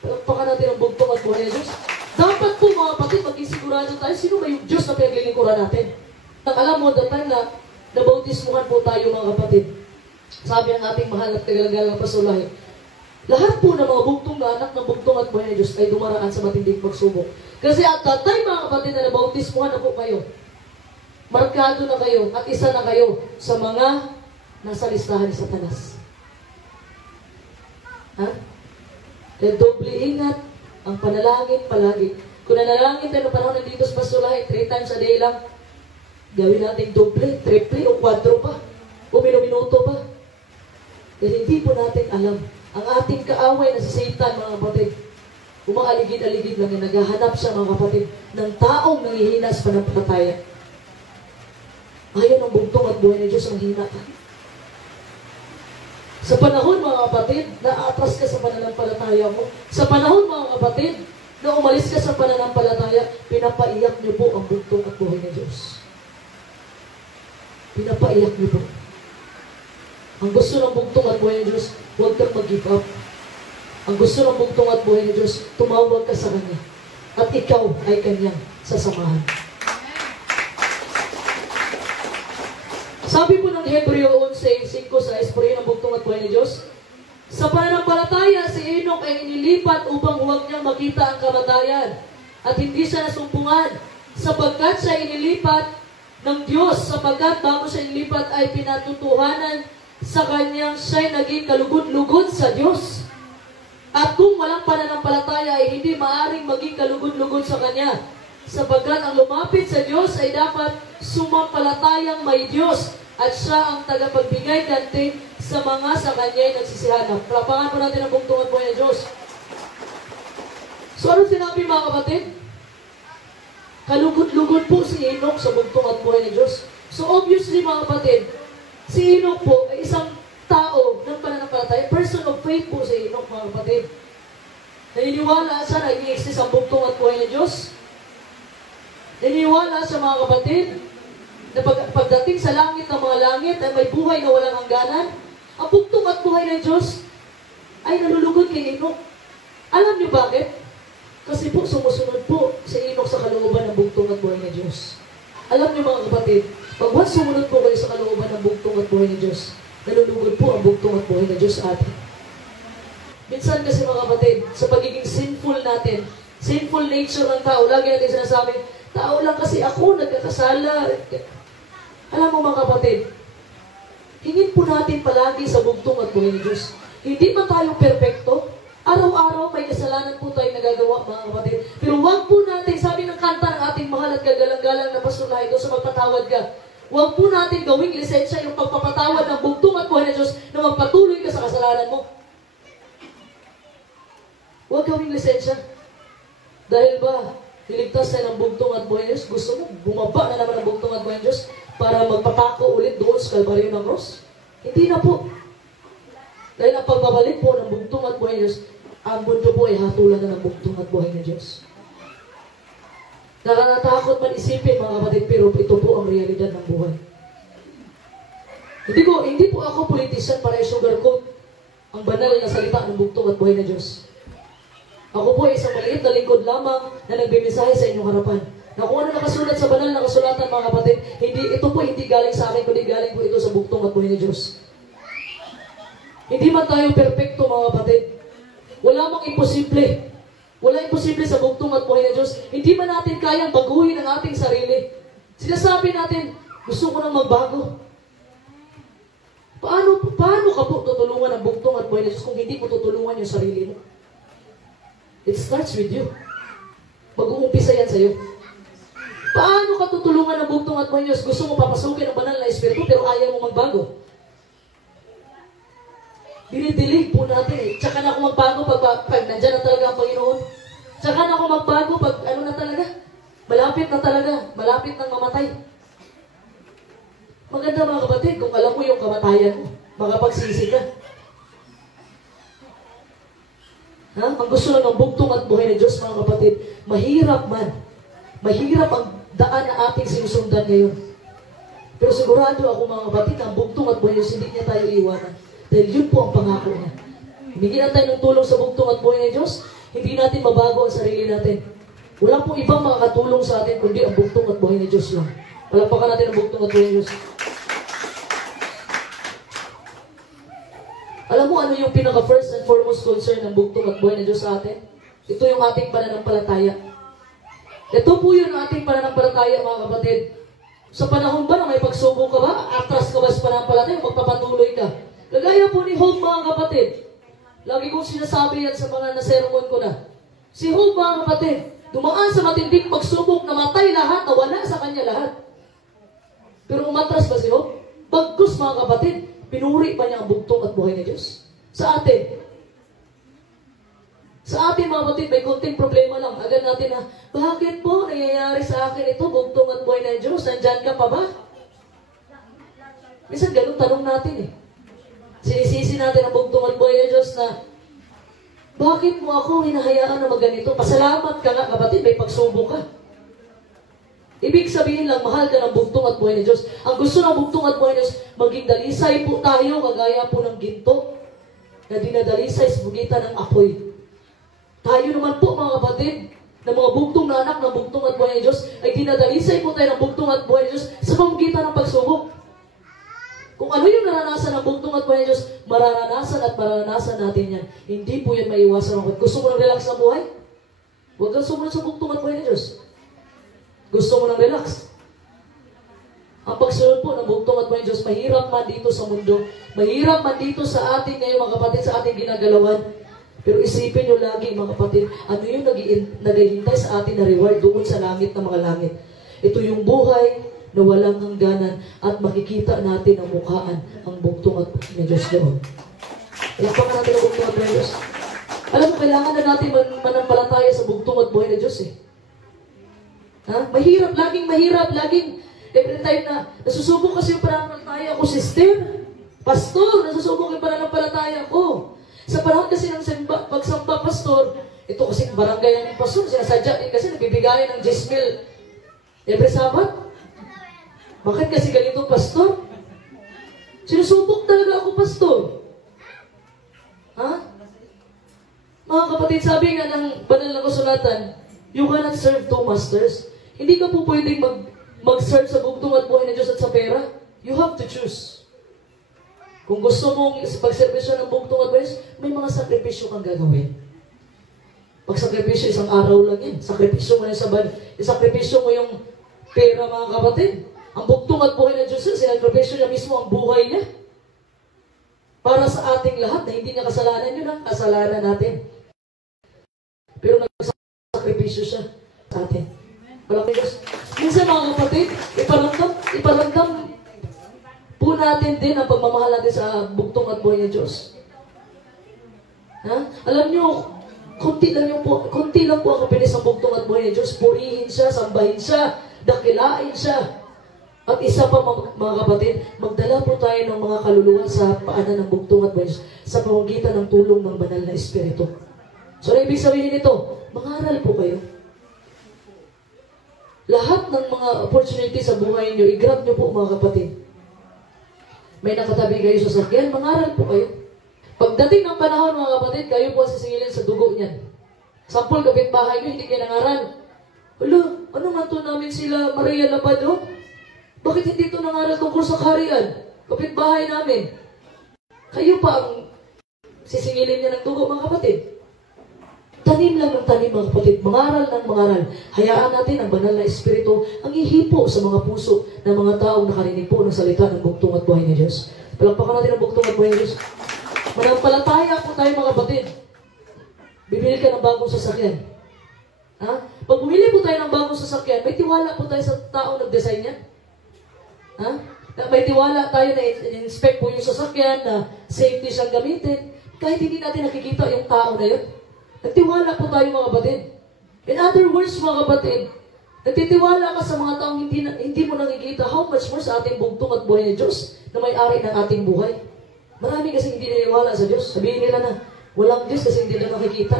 Palagpakan natin ang bugtong at buhay ni Diyos. Dapat po mga kapatid, maging sigurado tayo, sino ba yung Diyos na pinaglilingkuran natin? Alam mo, the time na nabautismuhan po tayo mga kapatid, sabi ng ating mahal at kagalagal ng Pastor Lahi, lahat po ng mga bugtong na anak ng bugtong at buhay ni Diyos ay dumaraan sa matinding pagsubok. Kasi at that time mga kapatid na nabautismuhan na po kayo, markado na kayo at isa na kayo sa mga nasa listahan ni Satanas. Ha? Kaya doble ingat ang panalangin palagi. Kung nanalangin tayo ng panahon nandito sa Pastor Lahi, 3 times a day lang, gawin natin doble, triple o 4 pa, o minuto pa. Dahil hindi po natin alam ang ating kaaway na si Satan, mga kapatid. Umaaligid-aligid lang, naghahanap siya, mga kapatid, ng taong nangihina sa pananampalataya. Ayaw ng bugtong at buhay ni Diyos ang hina ka. Sa panahon, mga kapatid, na atras ka sa pananampalataya mo. Sa panahon, mga kapatid, na umalis ka sa pananampalataya, pinapaiyak niyo po ang bugtong at buhay ni Diyos. Pinapaiyak niyo po. Ang gusto ng bugtong at buhay ni Diyos, huwag kang mag-give up. Ang gusto ng bugtong at buhay ni Diyos, tumawag ka sa Kanya. At ikaw ay Kanyang sasamahan. Sabi po ng Hebreo 11:5 sa istorya ng bugtong at buhay ni Diyos, sa pananampalataya, si Enoch ay inilipat upang huwag niyang makita ang kamatayan at hindi siya nasumpungan, sapagkat siya inilipat ng Diyos, sapagkat bago siya inilipat ay pinatutuhanan sa kanyang siya'y naging kalugod-lugod sa Diyos. At kung walang pananampalataya ay hindi maaring maging kalugod-lugod sa Kanya, sapagkat ang lumapit sa Diyos ay dapat sumampalatayang may Diyos at siya ang tagapagbigay ganti sa mga sa Kanya'y nagsisihanap. Palapangan po natin ang bugtong at buhay ng Diyos. So ano sinabi mga kapatid? Kalugod-lugod po si Enoch sa bugtong at buhay ng Diyos. So obviously mga kapatid, si Enoch po ay isang tao ng pananampalataya. Person of faith po si Enoch, mga kapatid. Naniniwala siya na i-exist ang bugtong at buhay ng Diyos. Naniniwala siya, mga kapatid, na pagdating sa langit ng mga langit ay may buhay na walang hangganan. Ang bugtong at buhay ng Diyos ay nalulugod kay Enoch. Alam niyo bakit? Kasi po sumusunod po si Enoch sa kalooban ng bugtong at buhay ng Diyos. Alam niyo mga kapatid, pag once sumunod po kayo sa kalooban ng bugtong at buhay ng Diyos, nalulugod po ang bugtong at buhay ng Diyos sa atin. Minsan kasi mga kapatid, sa pagiging sinful natin, sinful nature ng tao, lagi natin sinasabi, tao lang kasi ako, nagkakasala. Alam mo mga kapatid, hingin po natin palagi sa bugtong at buhay ng Diyos. Hindi pa tayo perfecto. Araw-araw may kasalanan po tayo nagagawa, mga kapatid. Pero huwag po natin, sabi ng kanta ng ating mahal at kagalang-galang na Pastor Lahi doon sa magpatawad ka, huwag po natin gawing lisensya yung pagpapatawad ng bugtong at buhay ng Diyos na magpatuloy ka sa kasalanan mo. Huwag gawing lisensya. Dahil ba, niligtas tayo ng bugtong at buhay ng Diyos, gusto mo, bumaba na naman ang bugtong at buhay ng Diyos para magpatako ulit doon sa Kalbaryo ng Cross? Hindi na po. Dahil ang pagbabalik po ng bugtong at buhay ng Diyos, ang mundo po ay hatulan na ng bugtong at buhay ng Diyos. Nakakatakot man isipin mga kapatid, pero ito po ang realidad ng buhay. Hindi po ako politician para i-sugarcoat ang banal na salita ng bugtong at buhay ng Diyos. Ako po ay isang maliit na lingkod lamang na nagbimensahe sa inyong harapan. Na kung ano nakasulat sa banal na kasulatan mga kapatid, ito po hindi galing sa akin, kundi galing po ito sa bugtong at buhay ng Diyos. Hindi man tayo perfecto mga kapatid. Wala mang imposible. Wala imposible sa bugtong at buhay ng Diyos. Hindi man natin kayang baguhin ang ating sarili. Sinasabi natin, gusto ko nang magbago. Paano ka po tutulungan ang bugtong at buhay ng Diyos kung hindi po tutulungan yung sarili mo? It starts with you. Mag-uumpisa yan sa'yo. Paano ka tutulungan ang bugtong at buhay ng Diyos? Gusto mo papasukin ang banal na espiritu pero ayaw mo magbago. Dinidilig po natin eh. Tsaka na ako magbago pag nandyan na talaga ang Panginoon. Tsaka na ako magbago pag ano na talaga. Malapit na talaga. Malapit nang mamatay. Maganda mga kapatid, kung alam mo yung kamatayan mo, makapagsisi ka. Ha? Ang gusto lang ng bugtong at buhay ng Diyos, mga kapatid, mahirap man. Mahirap ang daan na ating sinusundan ngayon. Pero sigurado ako mga kapatid, ang bugtong at buhay ng Diyos, hindi niya tayo iiwanan. Dahil yun po ang pangako niya. Bigyan natin ng tulong sa bugtong at buhay ng Diyos, hindi natin mabago ang sarili natin. Wala pong ibang makakatulong sa atin, kundi ang bugtong at buhay ng Diyos lang. Palapakan natin ang bugtong at buhay ng Diyos. Alam mo ano yung pinaka-first and foremost concern ng bugtong at buhay ng Diyos sa atin? Ito yung ating pananampalataya. Ito po yung ating pananampalataya, mga kapatid. Sa panahon ba na may pagsubok ka ba? Atras ka ba sa pananampalataya? Magpapatuloy ka. Kagaya po ni Job, mga kapatid. Lagi kong sinasabi yan sa mga nasermon ko na. Si Job, mga kapatid, dumaan sa matinding pagsubok, namatay lahat, nawala sa kanya lahat. Pero umatras ba si Job? Bagkus, mga kapatid, pinuri pa niya ang bugtong at buhay ng Diyos. Sa atin. Sa atin, mga kapatid, may konting problema lang. Agad natin na, bakit po nangyayari sa akin ito, bugtong at buhay ng Diyos? Nandyan ka pa ba? Minsan ganun tanong natin eh. Sinisisi natin ang bugtong at buhay ng Diyos na, bakit mo ako hinahayaan na magganito? Pasalamat ka nga, kapatid, may pagsubok ka. Ibig sabihin lang, mahal ka ng bugtong at buhay ng Diyos. Ang gusto ng bugtong at buhay ng Diyos, maging dalisay po tayo, kagaya po ng ginto, na dinadalisay sa bugitan ng apoy. Tayo naman po, mga kapatid, na mga bugtong na anak ng bugtong at buhay ng Diyos, ay dinadalisay po tayo ng bugtong at buhay ng Diyos sa pamamagitan ng pagsubok. Kung ano yung naranasan ng bugtong at buhay ng Diyos, mararanasan natin yan. Hindi po yan maiwasan. Gusto mo ng relax na buhay? Huwag kang sumunod sa bugtong at buhay ng Diyos. Gusto mo ng relax? Ang pagsunod po ng bugtong at buhay ng Diyos, mahirap man dito sa mundo, mahirap man dito sa atin ngayon, mga kapatid, sa ating ginagalawan. Pero isipin nyo lagi, mga kapatid, ano yung naghihintay sa atin na reward doon sa langit ng mga langit. Ito yung buhay na walang hangganan at makikita natin ang mukhaan ang bugtong at buhay ng Diyos doon. Lapakan natin ang bugtong at buhay ng Diyos. Alam mo, kailangan na natin manampalataya sa bugtong at buhay ng Diyos eh. Ha? Mahirap, laging every time na nasusubok kasi yung pananampalataya ko, sister, pastor, nasusubok yung pananampalataya ko. Sa panahon kasi ng pagsamba, pastor, ito kasi barangay ng pastor, sinasadya din kasi nagbibigayan ng 10,000 every Sabat. Bakit kasi ganito, pastor? Sinusubok talaga ako, pastor. Ha? Mga kapatid, sabi nga ng banal na kasulatan, you cannot serve two masters. Hindi ka po pwedeng mag-serve sa bugtong at buhay ng Diyos at sa pera. You have to choose. Kung gusto mong pagservisyo ng bugtong at buhay, may mga sakripisyo kang gagawin. Pag-sakripisyo, isang araw lang yan. Sakripisyo mo na sa banal. Isakripisyo mo yung pera, mga kapatid. Ang bugtong at buhay ng Diyos, sinakripisyo niya mismo ang buhay niya. Para sa ating lahat na hindi niya kasalanan, yun ang kasalanan natin. Pero nagsakripisyo siya sa atin. Walang Diyos. Minsan, mga kapatid, iparamdam po natin din ang pagmamahal natin sa bugtong at buhay ng Diyos. Ha? Alam niyo, konti lang po ang kapilis ng bugtong at buhay ng Diyos. Purihin siya, sambahin siya, dakilain siya. At isa pa, mga kapatid, magdala po tayo ng mga kaluluwa sa paanan ng bugtong at buhay sa pamamagitan ng tulong ng banal na Espiritu. So, ano ibig sabihin nito? Mangaral po kayo. Lahat ng mga opportunity sa buhay niyo, i-grab niyo po, mga kapatid. May nakatabi kayo sa sakyan, mangaral po kayo. Pagdating ng panahon, mga kapatid, kayo po sisingilin sa dugo niyan. Sampol, kapitbahay niyo, hindi kayo nangaral. Hala, ano man to namin sila Maria Labado? Bakit hindi ito nangaral tungkol sa kaharian? Kapitbahay namin. Kayo pa ang sisingilin niya ng dugo, mga kapatid. Tanim lang ng tanim, mga kapatid. Mangaral ng mangaral. Hayaan natin ang banal na Espiritu ang ihipo sa mga puso ng mga taong nakarinig po ng salita ng bugtong at buhay ng Diyos. Palakpakan natin ang bugtong at buhay ng Diyos. Manampalataya po tayo, mga kapatid. Bibili ka ng bagong sasakyan. Ha? Pag bumili po tayo ng bagong sasakyan, may tiwala po tayo sa taong nag-design yan. Ha? Na may tiwala tayo na in-inspect po yung sasakyan, na safety siyang gamitin. Kahit hindi natin nakikita yung tao na yun. Nagtiwala po tayo mga kapatid. In other words mga kapatid, nagtitiwala ka sa mga taong hindi mo nakikita, how much more sa ating bugtong at buhay ni Diyos na may-ari ng ating buhay. Marami kasi hindi naniwala sa Diyos. Sabihin nila na walang Diyos kasi hindi nila nakikita.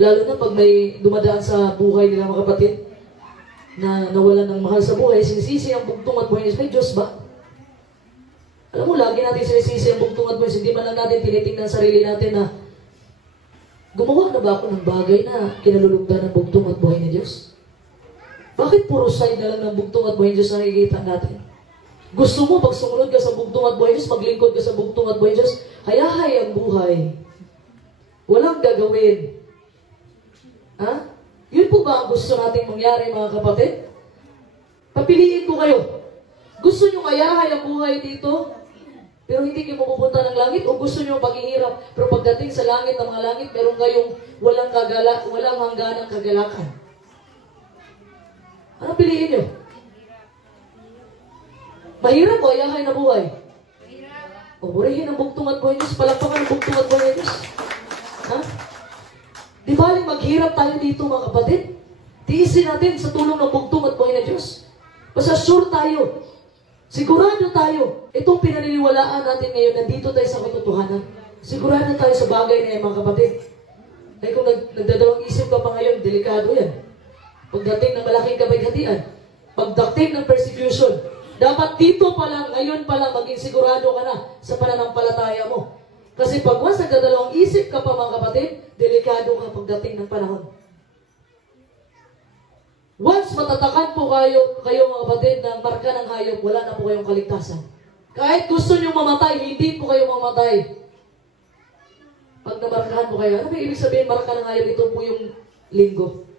Lalo na pag may dumadaan sa buhay nila mga kapatid na nawalan ng mahal sa buhay, sinisisi ang bugtong at buhay ni Diyos. May Diyos ba? Alam mo, lagi natin sinisisi ang bugtong at buhay. Hindi man lang natin tinitingnan sarili natin na gumawa na ba ako ng bagay na kinalulugdan ng bugtong at buhay ni Diyos? Bakit puro side na lang ng bugtong at buhay ni Diyos na nakikita natin? Gusto mo, pag sumunod ka sa bugtong at buhay ni Diyos, maglingkod ka sa bugtong at buhay ni Diyos, hayahay ang buhay. Walang gagawin. Ha? Yun po ba ang gusto nating mangyari mga kapatid? Papiliin ko kayo. Gusto nyo hayahay ang buhay dito? Pero hindi kayo mapupunta ng langit o gusto nyo paghihirap pero pagdating sa langit, ang mga langit, meron kayong walang hangganang kagalakan. Ano piliin nyo? Mahirap o hayahay na buhay? O burihin ang bugtong at buhay Diyos, palakpakan ang bugtong at buhay Diyos. Ha? Di ba maghirap tayo dito mga kapatid? Tiisin natin sa tulong ng bugtong at buhay na Diyos. Basta sure tayo. Sigurado tayo, itong pinaniniwalaan natin ngayon, nandito tayo sa katotohanan. Sigurado tayo sa bagay na yan, mga kapatid. Ay kung nagdadalawang isip ka pa ngayon, delikado yan. Pagdating ng malaking kabaghatian, pagdating ng persecution, dapat dito pa lang, ngayon pa lang, maging sigurado ka na sa pananampalataya mo. Kasi pag once nagdadalawang isip ka pa, mga kapatid, delikado ka pagdating ng panahon. Once matatakan po kayo mga kapatid ng marka ng hayop, wala na po kayong kaligtasan. Kahit gusto nyo mamatay, hindi po kayo mamatay. Pag namarkahan po kayo, ano ba ibig sabihin marka ng hayop? Ito po yung linggo.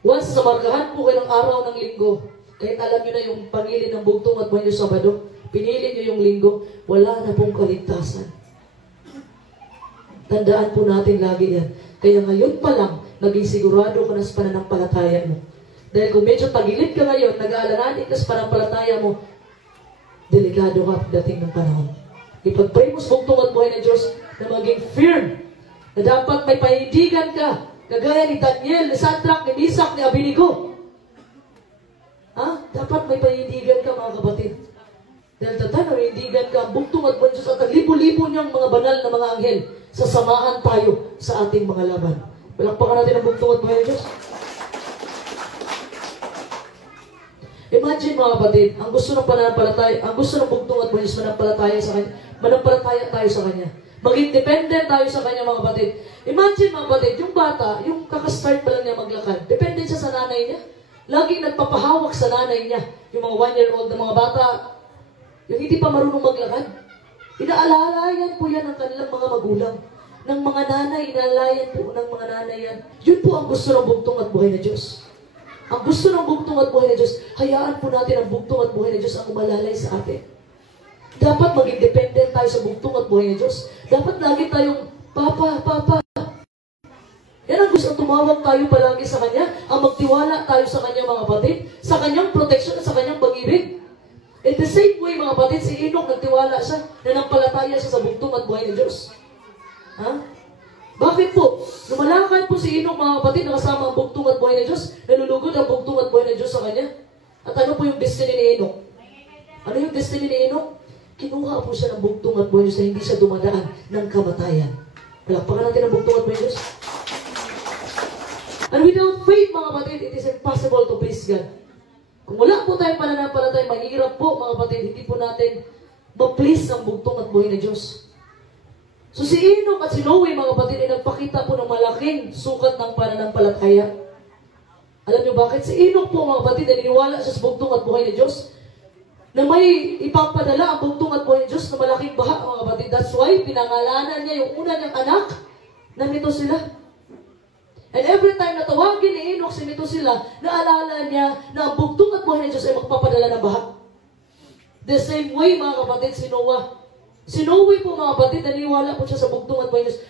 Once namarkahan po kayo ng araw ng linggo, kahit alam nyo na yung pangilin ng bugtong at buhay nyo Sabado, pinili nyo yung linggo, wala na pong kaligtasan. Tandaan po natin lagi yan. Kaya ngayon pa lang, maging sigurado ka na sa pananampalataya mo. Dahil kung medyo tagilid ka ngayon, nag-aalalanin ka sa pananampalataya mo, delikado ka pagdating ng panahon. Ipag-pray mo sa bugtong at buhay ng Diyos na maging firm, na dapat may panindigan ka, kagaya ni Daniel, ni Shadrach, ni Meshach, ni Abednego. Ha? Dapat may panindigan ka mga kapatid. Dahil nanindigan ka, ang bugtong at buhay ng Diyos at ang libo-libo niyang mga banal na mga anghel, sasamahan tayo sa ating mga laban. Palakpakan natin ang bugtong at buhay ng Diyos. Imagine mga kapatid, ang gusto ng pananampalataya, ang gusto ng bugtong at buhay ng Diyos, manampalataya tayo sa Kanya. Maging dependent tayo sa Kanya mga kapatid. Imagine mga kapatid, yung bata, yung kakastart pa lang niya maglakad, dependent siya sa nanay niya. Laging nagpapahawak sa nanay niya. Yung mga 1-year-old na mga bata, yung hindi pa marunong maglakad. Inaalalayan po yan ng kanilang mga magulang. Ng mga nanay, inalayan po ng mga nanay yan. Yun po ang gusto ng bugtong at buhay na Diyos. Ang gusto ng bugtong at buhay na Diyos, hayaan po natin ang bugtong at buhay na Diyos ang umalalay sa atin. Dapat maging dependent tayo sa bugtong at buhay na Diyos. Dapat lagi tayong, Papa, Papa. Yan ang gusto, tumawag tayo palagi sa Kanya, ang magtiwala tayo sa Kanya mga kapatid, sa Kanyang protection at sa Kanyang pag-ibig. In the same way mga kapatid, si Enoch nagtiwala siya, nanampalataya siya sa bugtong at buhay na Diyos. Ha? Bakit po? Lumalakad po si Enoch mga kapatid, nakasama ang bugtong at buhay ng Diyos, nalulugod ang bugtong at buhay ng Diyos sa kanya. At ano po yung destiny ni Enoch? Ano yung destiny ni Enoch? Kinuha po siya ng bugtong at buhay ng Diyos na hindi siya dumadaan ng kamatayan. Palakpakan natin ang bugtong at buhay ng Diyos. And without faith mga kapatid, it is impossible to please God. Kung wala po tayong pananampalataya, mahirap po mga kapatid, hindi po natin ma-please ang bugtong at buhay ng Diyos. So si Enoch at si Noe, mga kapatid, ay nagpakita po ng malaking sukat ng pananampalataya. Alam niyo bakit? Si Enoch po, mga kapatid, naniniwala siya sa bugtong at buhay ng Diyos na may ipapadala ang bugtong at buhay ng Diyos na malaking baha, mga kapatid. That's why pinangalanan niya yung una niyang anak na Methuselah. And every time na tawagin ni Enoch si Methuselah, naalala niya na ang bugtong at buhay ng Diyos ay magpapadala ng baha. The same way, mga kapatid, si Noah. Si Noe po mga kapatid, naniniwala po siya sa bugtong at buhay ng Diyos.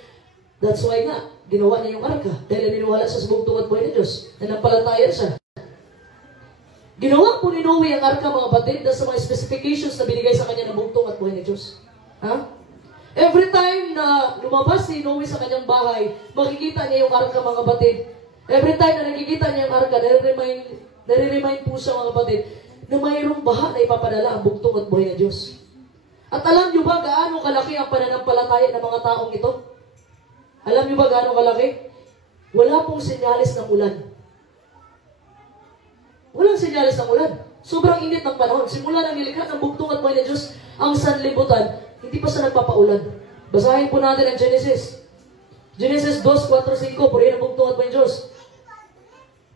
That's why nga, ginawa niya yung arka. Dahil naniniwala siya sa bugtong at buhay ng Diyos. Nanampalataya siya. Ginawa po ni Noe ang arka, mga kapatid, dahil sa mga specifications na binigay sa kanya ng bugtong at buhay ni Diyos. Ha? Every time na lumabas si Noe sa kanyang bahay, makikita niya yung arka, mga kapatid. Every time na nakikita niya yung arka, nare-remind po siya, mga kapatid, na mayroong baha na ipapadala ang bugtong at buhay ni Diyos. At alam niyo ba gaano kalaki ang pananampalataya ng mga taong ito? Alam niyo ba gaano kalaki? Wala pong senyalis ng ulan. Walang senyalis ng ulan. Sobrang init ng panahon. Simula ng nilikha ng bugtong at buhay ni Diyos, ang sanlibutan, hindi pa siya nagpapaulan. Basahin po natin ang Genesis. Genesis 2:4-5, purihin ang bugtong at buhay ni Diyos.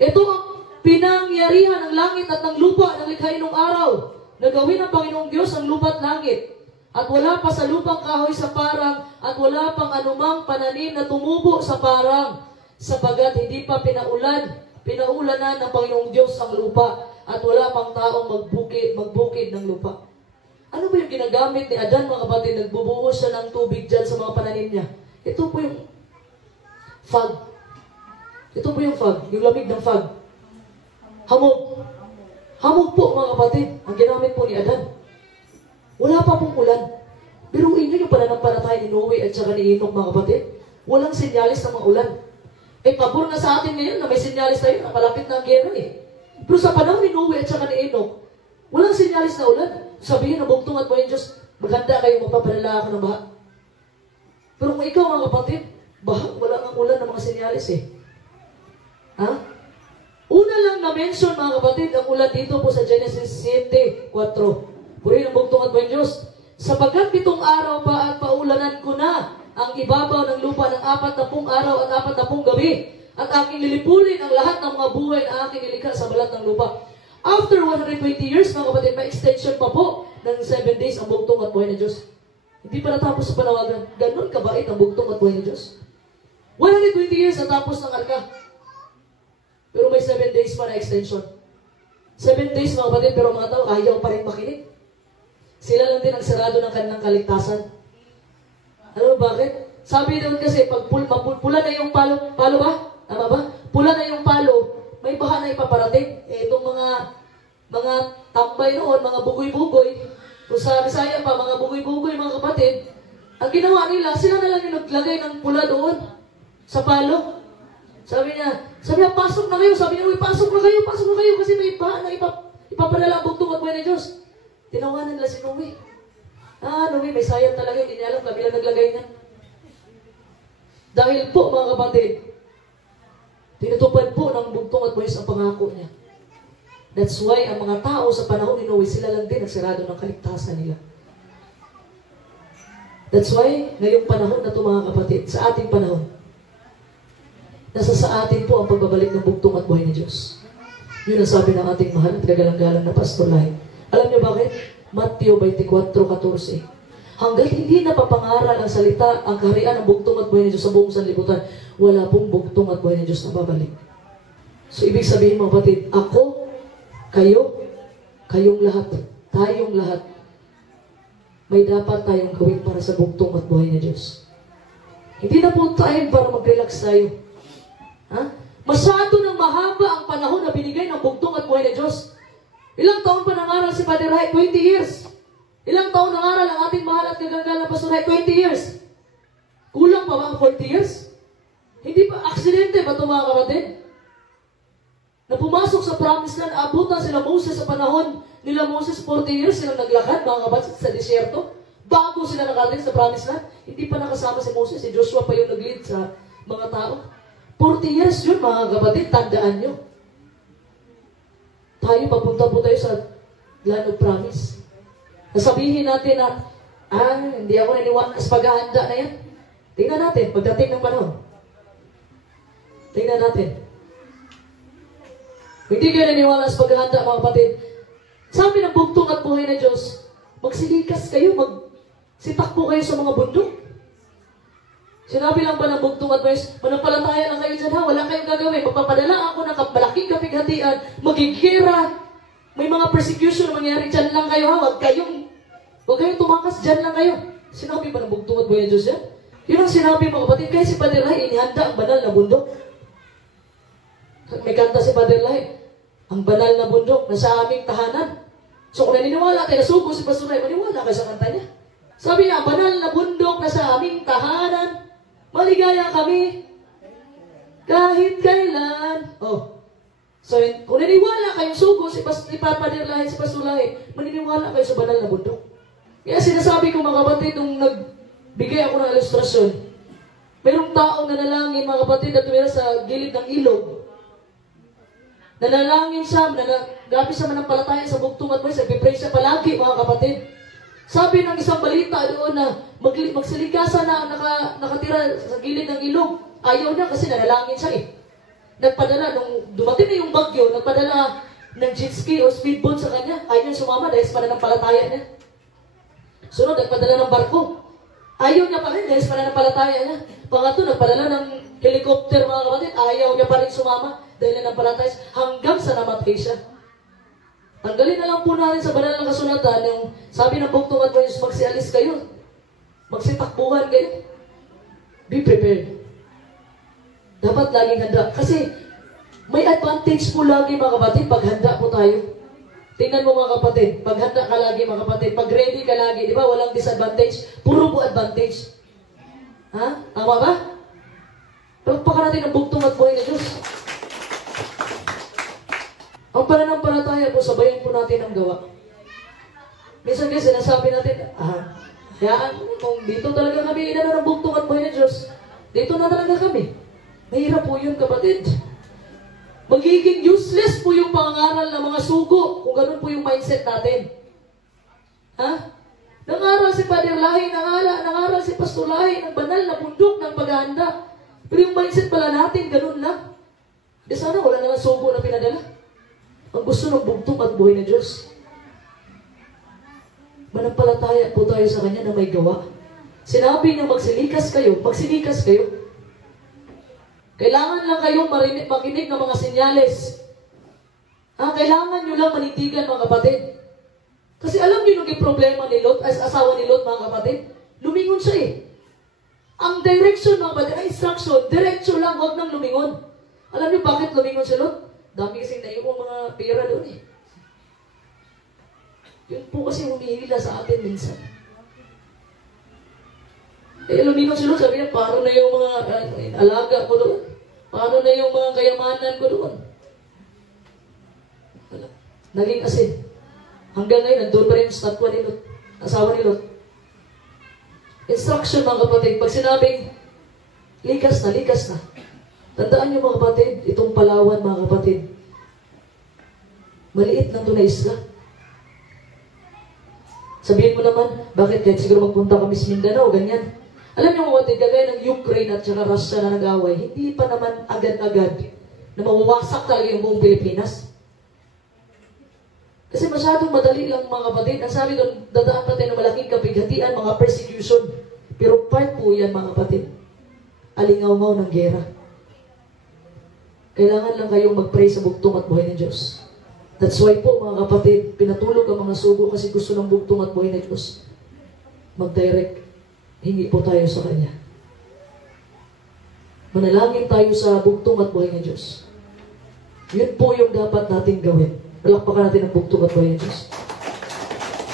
Ito ang pinangyarihan ng langit at ng lupa ng likhain ng araw, na gawin ng Panginoong Diyos ang lupa at langit. At wala pa sa lupang kahoy sa parang, at wala pang anumang pananim na tumubo sa parang, sapagat hindi pa pinaulanan ng Panginoong Diyos ang lupa, at wala pang taong magbukid ng lupa. Ano ba yung ginagamit ni Adan, mga kapatid? Nagbubuhos siya ng tubig dyan sa mga pananim niya. Ito po yung fog. Ito po yung fog, yung lamig ng fog. Hamog. Hamog po, mga kapatid, ang ginamit po ni Adan. Wala pa pong ulan. Biruin nyo yung pananampalataya ni Noe at saka ni Enoch, mga kapatid. Walang senyalis ng mga ulan. Pabor na sa atin ngayon na may senyalis tayo, nakalapit na ang gera eh. Pero sa panahon ni Noe at saka ni Enoch, walang senyalis na ulan. Sabihin ng bugtong at buhay ng Diyos, maganda kayo, magpapadala ka ng baha. Pero kung ikaw, mga kapatid, baha, wala ang ulan ng mga senyalis eh. Ha? Una lang na-mention, mga kapatid, ang ulan dito po sa Genesis 7:4. Purihin ang bugtong at buhay ng Diyos. Sapagkat 7 araw pa at paulanan ko na ang ibabaw ng lupa ng 40 araw at 40 gabi. At aking lilipulin ang lahat ng mga buhay na aking nilikha sa balat ng lupa. After 120 years, mga kapatid, may extension pa po ng 7 days ang bugtong at buhay ng Diyos. Hindi pa natapos sa panawagan. Ganon kabait ang bugtong at buhay ng Diyos. 120 years natapos ng arka. Pero may 7 days pa na extension. 7 days, mga kapatid, pero mga tao ayaw pa rin makinig. Sila lang din ang sarado ng kanilang kaligtasan. Alam mo bakit? Sabi doon kasi, pag pula na yung palo ba? Tama ba? Pula na yung palo, may baha na ipaparating. Itong mga tambay noon, mga bugoy-bugoy, kung sa Bisaya pa, mga bugoy-bugoy, mga kapatid, ang ginawa nila, sila na lang yung naglagay ng pula doon, sa palo. Sabi niya, pasok na kayo. Sabi niya, pasok na kayo, kasi may baha na ipapadala ang bugtong at buhay ni Diyos. Tinawanan nila si Noe. Noe, may sayang talaga, hindi niya alam, kabila naglagay niya. Dahil po, mga kapatid, tinutupad po ng bugtong at buhay ang pangako niya. That's why, ang mga tao sa panahon ni Noe, sila lang din ang sarado ng kaligtasan nila. That's why, ngayong panahon na ito, mga kapatid, sa ating panahon, nasa sa atin po ang pagbabalik ng bugtong at buhay ni Diyos. Yun ang sabi ng ating mahal at kagalang-galang na Pastor Lai. Alam niyo bakit? Mateo 24:14. Hanggat hindi napapangaral ang salita, ang kaharian ng bugtong at buhay ni Diyos sa buong sanlibutan, wala pong bugtong at buhay ni Diyos na babalik. So, ibig sabihin, mga kapatid, ako, kayo, kayong lahat, tayong lahat, may dapat tayong gawin para sa bugtong at buhay ni Diyos. Hindi na po tayo para mag-relax tayo. Ha? Masyado nang mahaba ang panahon na binigay ng bugtong at buhay ni Diyos. Ilang taon pa nangaral si Father Rai? 20 years. Ilang taon nangaral ang ating mahal at kagagalang Pastor Rai? 20 years. Kulang pa ba ang 40 years? Hindi pa aksidente ba ito, mga kapatid? Na pumasok sa promised land, abutan sila Moses sa panahon nila Moses, 40 years silang naglakad, mga kapatid, sa disyerto. Bago sila nakarating sa promised land, hindi pa nakasama si Moses, si Joshua pa yung nag-lead sa mga tao. 40 years yun, mga kapatid, tandaan nyo. Tayo, papunta po tayo sa land of promise. Nasabihin natin na, hindi ako naniwala sa paghahanda na yan. Tingnan natin, pagdating ng panahon. Tingnan natin. Hindi kayo naniwala sa paghahanda, mga kapatid. Sabi ng bugtong at buhay na Diyos, magsilikas kayo, magsitakbo kayo sa mga bundok. Sinabi lang ba ng bugtong at buhay, manampalataya lang kayo dyan ha, wala kayong gagawin. Magpapadala ako ng malaking kapighatian, magigira, may mga persecution na mangyari dyan lang kayo ha, huwag kayong tumakas, dyan lang kayo. Sinabi ba ng bugtong at buhay na Diyos yan? Yun ang sinabi, mga kapatid, kaya si Father Lai, inihanda ang banal na bundok. May kanta si Father Lai, Ang banal na bundok na sa aming tahanan. So kung naniniwala tayo, nasugo si Pastor Ray, maniwala kayo sa kanta niya. Sabi niya, banal na bundok na sa aming tahanan, maligaya kami kahit kailan. Oh. So, kung naniniwala kayong sugo, ipapadirlahin si Pastor Ray, maniniwala kayo sa banal na bundok. Kaya sinasabi ko mga kapatid, nung nagbigay ako ng ilustrasyon, mayroong taong nanalangin mga kapatid na tumira sa gilid ng ilog. Nanalangin siya, gabi sa manampalataya sa bugtong at buhay, nagpipray siya palagi mga kapatid. Sabi ng isang balita doon na magsiligasa na nakatira sa gilid ng ilog. Ayaw niya kasi nanalangin siya eh. Nagpadala, nung dumating na yung bagyo, nagpadala ng jet ski o speedboat sa kanya. Ayaw niya sumama dahil sa pananampalataya niya. Sunod, nagpadala ng barko. Ayaw niya pa rin dahil sa pananampalataya niya. Pangatlo, nagpadala ng helicopter mga kapatid. Ayaw niya pa rin sumama dahil nananampalataya hanggang sa namatay siya. Tanggalin na lang po natin sa banal na kasulatan yung sabi ng bugtong at buhay, magsialis kayo. Magsitakbuhan kayo. Be prepared. Dapat laging handa. Kasi may advantage po lagi mga kapatid pag handa po tayo. Tingnan mo mga kapatid, pag handa ka lagi mga kapatid, pag ready ka lagi, di ba? Walang disadvantage. Puro po advantage. Ha? Tama ba? Pagpakan natin ang bugtong at buhay na Diyos. Ang pananampalataya po, sabayan po natin ang gawa. Minsan kasi sinasabi natin, hayaan mo, kung dito talaga kami inano ng bugtong at buhay na Diyos, dito na talaga kami. Mahirap po yun kapatid. Magiging useless po yung pangaral ng mga sugo kung ganun po yung mindset natin. Ha? Nangaral si Father Lahi, nangaral si Pastor Lahi ng banal na bundok ng paghahanda. Pero yung mindset pala natin, ganun lang. Di sana wala naman sugo na pinadala. Ang gusto ng bugtong at buhay na Diyos. Manampalataya po tayo sa Kanya na may gawa. Sinabi niya magsilikas kayo, magsilikas kayo. Kailangan lang kayong makinig ng mga senyales. Kailangan nyo lang manitigan mga kapatid. Kasi alam niyo yung problema ni Lot, as asawa ni Lot mga kapatid, lumingon siya eh. Ang direction mga kapatid, ang instruction, diretso lang, huwag nang lumingon. Alam niyo bakit lumingon si Lot? Dami kasing naiwang mga pera doon eh. Yun po kasi humihila sa atin minsan. Lumingon si Lot, sabi niya, paano na yung mga alaga ko doon? Paano na yung mga kayamanan ko doon? Naging asin. Hanggang ngayon, nandun pa rin yung statwa ni Lot, asawa ni Lot. Instruction mga kapatid, pag sinabing, likas na. Tandaan niyo mga kapatid, itong Palawan mga kapatid, maliit lang ito na isla. Sabihin mo naman, bakit kahit siguro magpunta kami sa Mindanao, ganyan. Alam niyo mga kapatid, kagaya ng Ukraine at saka Russia na nag-away, hindi pa naman agad-agad na mawawasak talaga yung buong Pilipinas. Kasi masyadong madali lang mga kapatid. Ang sabi doon, dadaan pa tayo ng malaking kapighatian, mga persecution. Pero part po yan mga kapatid. Alingaw-ngaw ng gera. Kailangan lang kayong mag-pray sa bugtong at buhay ng Diyos. That's why po mga kapatid, pinatulog ang mga sugo kasi gusto ng bugtong at buhay ng Diyos. Mag-direct, hingi po tayo sa Kanya. Manalangin tayo sa bugtong at buhay ng Diyos. Yun po yung dapat natin gawin. Palakpakan natin ang bugtong at buhay ng Diyos.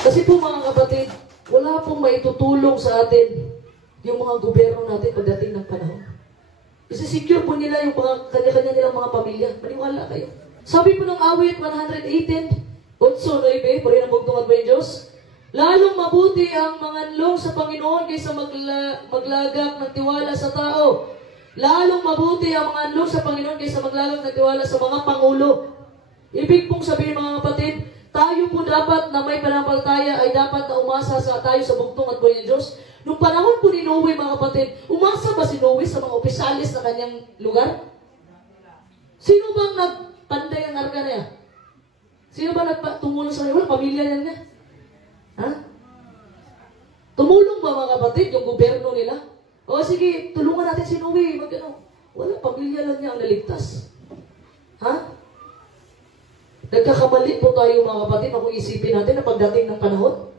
Kasi po mga kapatid, wala pong maitutulong sa atin yung mga gobyerno natin pagdating ng panahon. Isisecure po nila yung kanya-kanya nilang mga pamilya. Maniwala kayo. Sabi po ng awit 118, 8-9, pari ng bugtong at buhay ng Diyos, lalong mabuti ang manganlong sa Panginoon kaysa maglagak ng tiwala sa tao. Lalong mabuti ang manganlong sa Panginoon kaysa maglagak ng tiwala sa mga pangulo. Ibig pong sabihin mga kapatid, tayo po dapat na may pananampalataya ay dapat na umasa tayo sa bugtong at buhay ng Diyos. Nung panahon po ni Noe mga kapatid, umasa ba si Noe sa mga opisyalis na kanyang lugar? Sino bang nagpanday ang arka na yan? Sino ba tumulong sa kanya? Wala, pamilya niya nga. Ha? Tumulong ba mga kapatid yung gobyerno nila? O sige, tulungan natin si Noe. Wala, pamilya lang niya ang naligtas. Ha? Nagkakamali po tayo mga kapatid na kung isipin natin na pagdating ng panahon,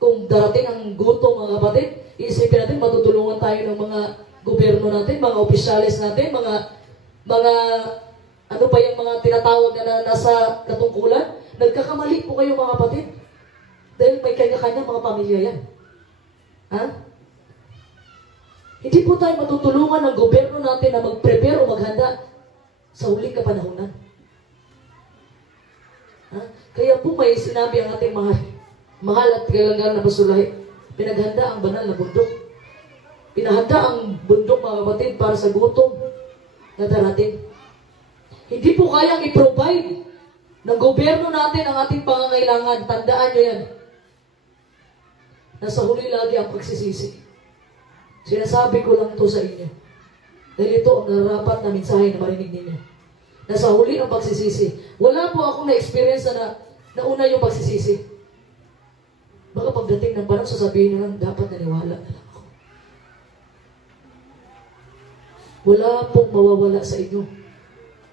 kung darating ang gutom mga kapatid, isipin natin matutulungan tayo ng mga gobyerno natin, mga opisyalis natin, mga Ano pa yung mga tinatawag na nasa katungkulan? Nagkakamali po kayo mga kapatid. Dahil may kanya-kanya mga pamilya yan. Ha? Hindi po tayo matutulungan ng gobyerno natin na mag-prepare o maghanda sa huling kapanahunan. Ha? Kaya po may sinabi ang ating mahal at kailangan na basulahin. Pinaghanda ang banal na bundok. Pinahanda ang bundok mga kapatid para sa gutom na darating. Hindi po kayang i-provide ng gobyerno natin ang ating pangangailangan. Tandaan nyo yan. Nasa huli lagi ang pagsisisi. Sinasabi ko lang to sa inyo. Dahil ito ang narapat na mensahe na marinig ninyo. Nasa huli ang pagsisisi. Wala po akong na-experience na nauna yung pagsisisi. Baka pagdating ng parang sasabihin na lang, dapat naniwala na lang ako. Wala pong mawawala sa inyo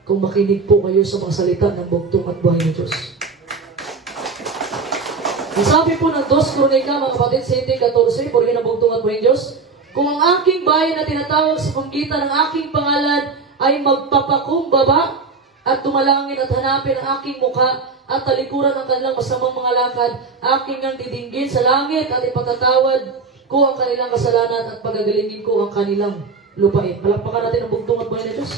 kung makinig po kayo sa mga salita ng bugtong at buhay ng Diyos. Sabi po ng 2 Kronika, mga kapatid, 7:14, purihin ang bugtong at buhay ng Diyos, kung ang aking bayan na tinatawag sa panggitan ng aking pangalan ay magpapakumbaba at tumalangin at hanapin ang aking mukha at talikuran ang kanilang masamang mga lakad, aking ang didinggin sa langit at ipatatawad ko ang kanilang kasalanan at pagagalingin ko ang kanilang lupain. Palakpakan natin ang bugtong at buhay ng Diyos.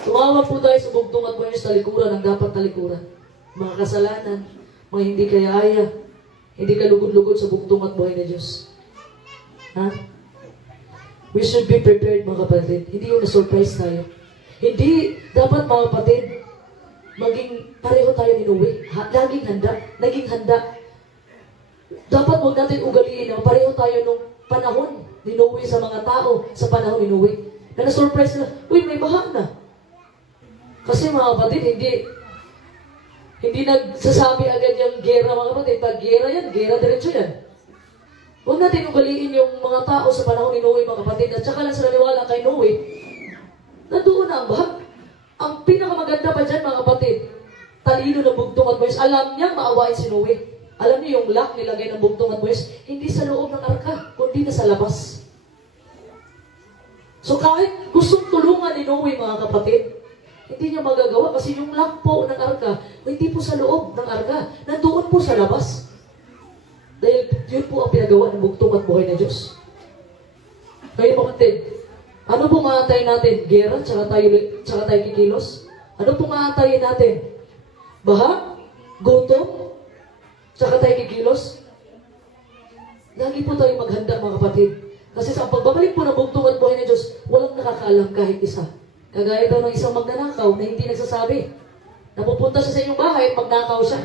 Tumawag po tayo sa bugtong at buhay sa talikuran ang dapat talikuran. Mga kasalanan, mga hindi kaya-aya, hindi ka lugod-lugod sa bugtong at buhay na Diyos. Ha? We should be prepared mga kapatid. Hindi yung na-surprise tayo. Hindi dapat mga kapatid, maging pareho tayo ni Noe. Laging handa. Naging handa. Dapat huwag natin ugaliin na pareho tayo nung panahon ni Noe sa mga tao sa panahon ni Noe. Na na-surprise na, uy, may baha na. Kasi mga kapatid, hindi nagsasabi agad yung gera mga kapatid. Pag gera yan, gera diretso yan. Huwag natin ugaliin yung mga tao sa panahon ni Noe mga kapatid. At saka lang sa naniwala kay Noe, nandoon na ang baha. Ang pinakamaganda pa dyan mga kapatid, talino ng bugtong at buwis. Alam niyang maawain si Noe. Alam niyo yung lock nilagay ng bugtong at buwis, hindi sa loob ng arka, kundi na sa labas. So kahit gustong tulungan ni Noe mga kapatid, hindi niya magagawa kasi yung lock po ng arka, hindi po sa loob ng arka, nandoon po sa labas. Dahil yun po ang pinagawa ng bugtong at buhay na Diyos. Kaya mga kapatid, ano pong maantayin natin? Gera, tsaka tayo kikilos? Ano pong maantayin natin? Baha? Gutom? Tsaka tayo kikilos? Lagi po tayo maghanda mga kapatid. Kasi sa pagbabalik po ng bugtong at buhay ng Diyos, walang nakakaalam kahit isa. Kagaya daw ng isang magnanakaw na hindi nagsasabi. Napupunta siya sa inyong bahay, magnakaw siya.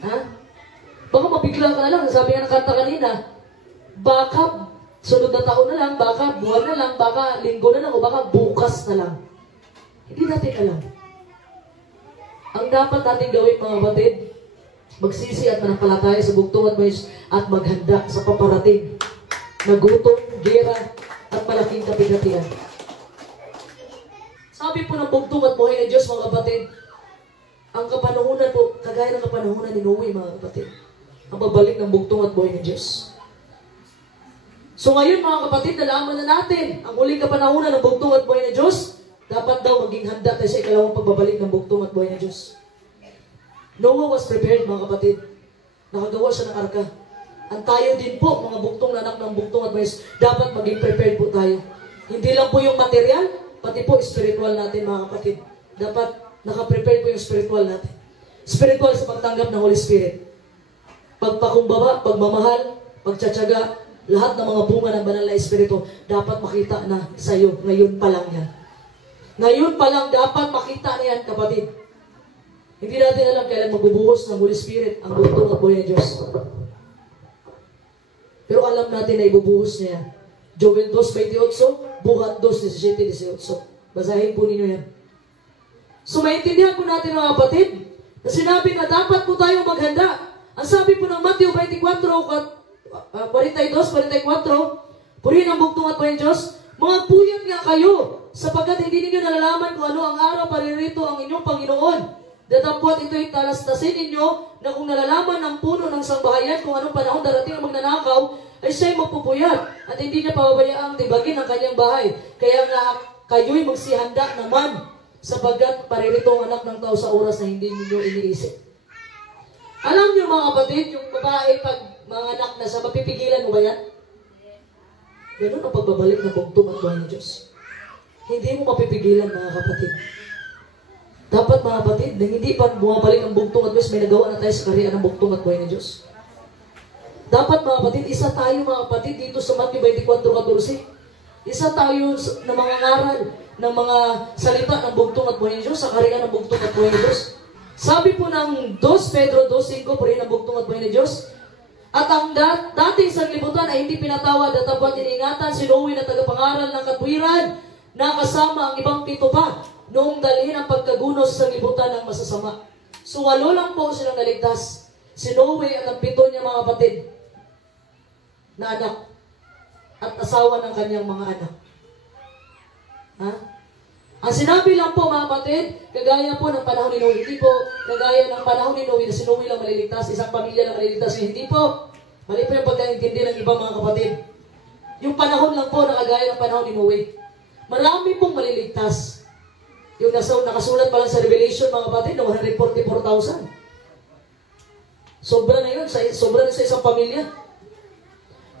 Ha? Baka mabigla ka na lang. Sabi nga ng kanta kanina, baka sunod na taon na lang, baka buwan na lang, baka linggo na lang, o baka bukas na lang. Hindi natin alam. Ang dapat natin gawin mga kapatid, magsisi at manampalataya sa bugtong at maghanda sa paparating na gutom, gera, at malaking kapigatian. Sabi po ng bugtong at buhay ng Diyos mga kapatid, ang kapanahunan po, kagaya ng kapanahunan ni Noe mga kapatid, ang pagbalik ng bugtong at buhay ng Diyos. So ngayon mga kapatid, nalaman na natin ang huling kapanahunan ng bugtong at buhay ng Diyos. Dapat daw maging handa tayo sa ikalawang pagbabalik ng bugtong at buhay ng Diyos. Noah was prepared mga kapatid. Nakagawa siya ng arka. Ang tayo din po, mga bugtong na anak ng bugtong at buhay, dapat maging prepared po tayo. Hindi lang po yung material, pati po spiritual natin mga kapatid. Dapat nakaprepare po yung spiritual natin. Spiritual sa pagtanggap ng Holy Spirit. Pagpakumbaba, pagmamahal, pagtsatsaga, lahat ng mga bunga ng banal na Espiritu, dapat makita na sa iyo. Ngayon pa lang yan. Ngayon pa lang dapat makita na yan, kapatid. Hindi natin alam kailan magbubuhos ng Holy Spirit ang bugtong at buhay ng Diyos. Pero alam natin na ibubuhos niya. Joel 2:28, Buhat 2:17-18. Basahin po ninyo yan. So maintindihan po natin mga kapatid, na sinabi na dapat po tayong maghanda. Ang sabi po ng Matthew 22:44, purihin ang bugtong at buhay ng Diyos, mga puyat nga kayo, sapagkat hindi ninyo nalalaman kung ano ang araw paririto ang inyong Panginoon. Datapwat ito'y talastasin ninyo na kung nalalaman ng puno ng sangbahayan kung anong panahon darating ang magnanakaw, ay siya'y magpupuyat at hindi niya pababayaang tibagin ang kanyang bahay. Kaya nga kayo'y magsihanda naman sapagkat paririto ang anak ng tao sa oras na hindi ninyo iniisip. Alam niyo mga kapatid, yung babae pag mga anak na sa mapipigilan mo ba yan? Ganun ang pagbabalik ng bugtong at buhay ng Diyos. Hindi mo mapipigilan mga kapatid. Dapat mga kapatid, na hindi pa bumabalik ang bugtong at Diyos, may nagawa na tayo sa kariyan ng bugtong at buhay ng Diyos. Dapat mga kapatid, isa tayo mga kapatid dito sa Matthew 24:14. Isa tayo na mga ngaral ng mga salita ng bugtong at buhay ng Diyos, sa kariyan ng bugtong at buhay ng Diyos. Sabi po ng 2 Pedro 2:5, puri ng bugtong at buhay ng Diyos, at ang dating sanglibutan ay hindi pinatawad at dapat iningatan, sinuwi na tagapangaral ng katwiran na kasama ang ibang 7 pa noong dalhin ang pagkagunos sa sanglibutan ng masasama. So 8 lang po silang naligtas. Sinuwi at ang 7 niya mga kapatid na anak at asawa ng kanyang mga anak. Ha? Ang sinabi lang po mga kapatid, kagaya po ng panahon ni Noe, hindi po kagaya ng panahon ni Noe na sinuwi lang maliligtas, isang pamilya lang maliligtas, hindi po. Mali po yung pagkaintindi ng iba mga kapatid. Yung panahon lang po na kagaya ng panahon ni Noe. Marami pong maliligtas. Yung nakasulat pa lang sa Revelation mga kapatid na 144,000. Sobra na yun, sobra na sa isang pamilya.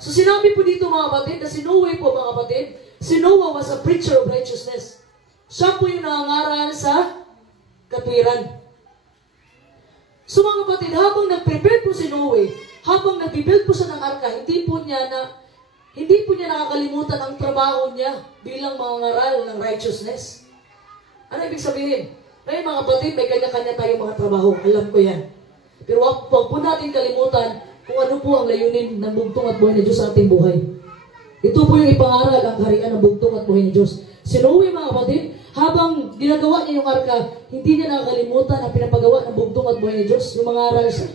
So sinabi po dito mga kapatid na si Noe po mga kapatid, si Noah was a preacher of righteousness. Siya po yung nangangaral sa katwiran. So mga kapatid, habang nag-prepare po si Noe, habang nag-build po siya ng arka, hindi po niya nakakalimutan ang trabaho niya bilang mangangaral ng righteousness. Ano ibig sabihin? Ngayon mga kapatid, may kanya-kanya tayong mga trabaho. Alam ko yan. Pero wag po natin kalimutan kung ano po ang layunin ng bugtong at buhay ng Diyos sa ating buhay. Ito po yung ipangaral ang kaharian ng bugtong at buhay ng Diyos. Si Noe mga kapatid, habang ginagawa niya yung arka, hindi niya nakakalimutan ang pinapagawa ng bugtong at buhay ng Diyos, yung mga aral siya.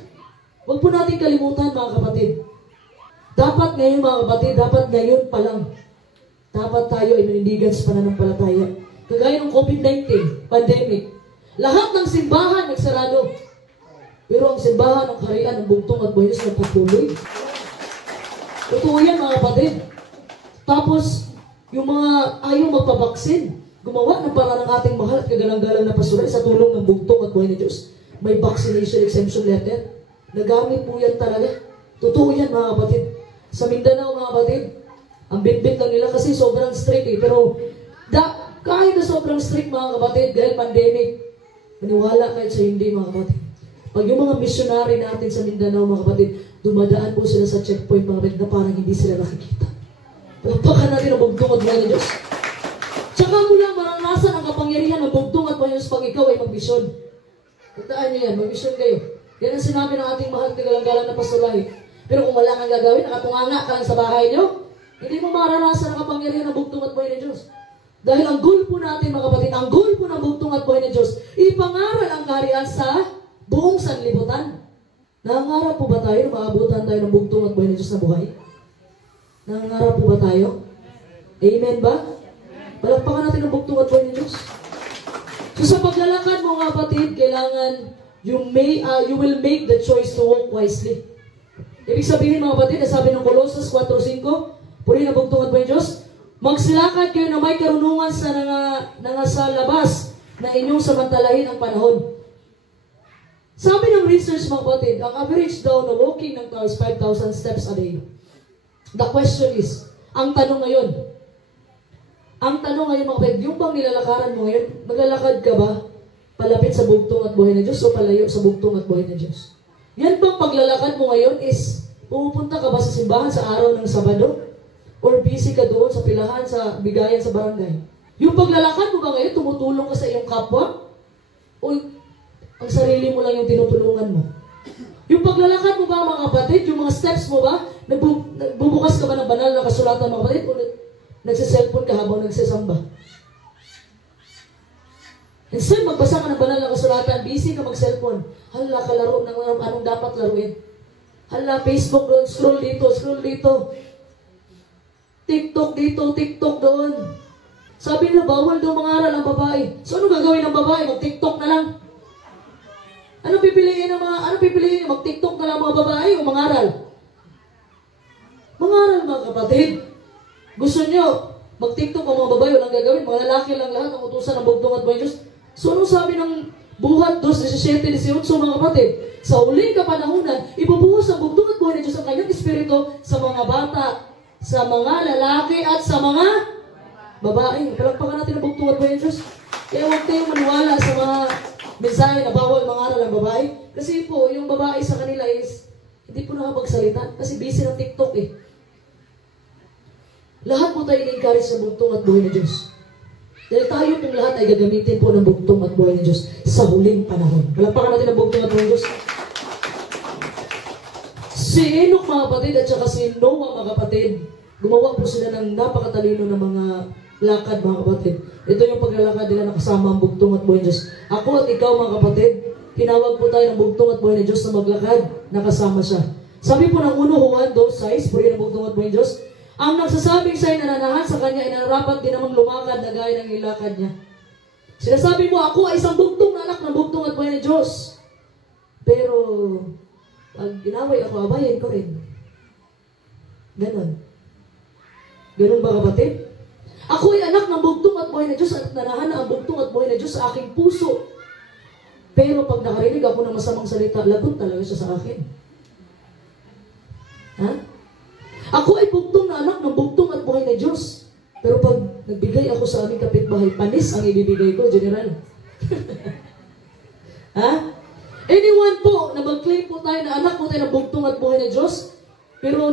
Huwag po natin kalimutan mga kapatid. Dapat ngayon mga kapatid, dapat ngayon pa lang, dapat tayo ay manindigan sa pananampalataya. Kagaya ng COVID-19, pandemic. Lahat ng simbahan nagsarado. Pero ang simbahan ng kaharian ng bugtong at buhay ng Diyos nagpatuloy. Totoo yan mga kapatid. Tapos, yung mga ayaw magpabaksin, gumawa ng paraan ng ating mahal at kagalang-galang na pasuray sa tulong ng bugtong at buhay ng Diyos. May vaccination exemption letter. Nagamit po yan talaga. Totoo yan mga kapatid. Sa Mindanao mga kapatid, ang bit-bit lang nila kasi sobrang strict eh. Pero kahit na sobrang strict mga kapatid, dahil pandemic, maniwala kahit sa hindi mga kapatid. Pag yung mga missionary natin sa Mindanao mga kapatid, dumadaan po sila sa checkpoint mga kapatid na parang hindi sila nakikita. Pagpakan natin ang bugtong at buhay ng Diyos. Tsaka mo lang maranasan ang kapangyarihan ng bugtong at buhay ng Diyos pag ikaw ay mag-mission. Tandaan niyo yan, mag-mission kayo. Yan ang sinabi ng ating mahal at kagalang-galang na pastolay. Pero kung wala kang gagawin, nakatunganga ka lang sa bahay niyo, hindi mo maranasan ang kapangyarihan ng bugtong at buhay ng Diyos. Dahil ang goal po natin mga kapatid, ang goal po ng bugtong at buhay ng Diyos, ipangaral ang kaharian sa buong sanlibutan. Nangangarap po ba tayo na maabutan tayo ng bugtong at buhay ng Diyos na buhay? Nangangarap po ba tayo? Amen ba? Palakpakan natin ang bugtong at buhay ng Diyos. So sa paglalakad mo mga kapatid, kailangan you will make the choice to walk wisely. Ibig sabihin mga kapatid, sabi ng Colossus 4:5, puri na bugtong at buhay ng Diyos, magsilakad kayo na may karunungan sa labas na inyong samantalahin ang panahon. Sabi ng research mga kapatid, ang average daw na walking ng tao is 5,000 steps a day. The question is, ang tanong ngayon mga kapatid, yung bang nilalakaran mo ngayon, maglalakad ka ba palapit sa bugtong at buhay ng Diyos o palayo sa bugtong at buhay ng Diyos? Yan bang paglalakad mo ngayon is, pumupunta ka ba sa simbahan sa araw ng Sabado? Or busy ka doon sa pilahan, sa bigayan, sa barangay? Yung paglalakad mo ba ngayon, tumutulong ka sa iyong kapwa? O ang sarili mo lang yung tinutulungan mo? Yung paglalakad mo ba mga kapatid, yung mga steps mo ba, nagbubukas ka ba ng banal na kasulatan mga kapatid? O nagsiselfon ka habang nagsisamba? Instead, magbasa ka ng banal na kasulatan, busy ka mag-cellphone. Hala, kalaro ng anong dapat laruin. Hala, Facebook doon, scroll dito. TikTok dito, TikTok doon. Sabi nila, bawal daw mangaral ang babae. So, ano gagawin ng babae? Mag-TikTok na lang. Ano pipiliin niyo? Mag-TikTok na lang mga babae o mangaral? Mangaral mga kapatid. Gusto nyo, Mag-TikTok ang mga babae, walang gagawin. Mga lalaki lang lahat ang utusan ng bugtong at buhay ng Diyos. So, anong sabi ng Buhat 2:17-18, mga kapatid? Sa huling kapanahunan, ibubuhos ang bugtong at buhay ng Diyos ang kanyang espiritu sa mga bata, sa mga lalaki, at sa mga babae. Palagpakan natin ang bugtong at buhay ng Diyos. Kaya huwag kayong maniwala sa mga mensahe na bawal mangaral ang babae. Kasi po, yung babae sa kanila is, hindi po nakapagsalita. Kasi busy ng TikTok eh. Lahat po tayo in-encourage sa bugtong at buhay ng Diyos. Dahil tayo pong lahat ay gagamitin po ng bugtong at buhay ng Diyos sa huling panahon. Palagpakan natin ang bugtong at buhay ng Diyos. Si Enoch, mga kapatid, at saka si Noah, mga kapatid, gumawa po sila ng napakatalino ng mga lakad, mga kapatid. Ito yung paglalakad nila na kasama ang bugtong at buhay ng Diyos. Ako at ikaw, mga kapatid, tinawag po tayo ng bugtong at buhay ng Diyos na maglakad na kasama siya. Sabi po ng 1 Juan 2:6, puri ng bugtong at buhay ng Diyos, ang nagsasabing siya'y nananahan sa kanya ay nararapat din namang lumakad na gaya ng ilakad niya. Sinasabi mo, ako ay isang bugtong na anak ng bugtong at buhay ng Diyos. Pero, pag ginaway ako, abayin ko rin. Ganon. Ganon ba, kapatid? Ako ay anak ng bugtong at buhay ng Diyos at nanahan na ang bugtong at buhay ng Diyos sa aking puso. Pero pag nakarinig ako ng masamang salita, lagot talaga siya sa akin. Ha? Ako ay bugtong na anak ng bugtong at buhay na Diyos. Pero pag nagbigay ako sa aming kapitbahay, panis ang ibibigay ko, General. Ha? Anyone po na mag-claim po tayo na anak po tayo ng bugtong at buhay na Diyos, pero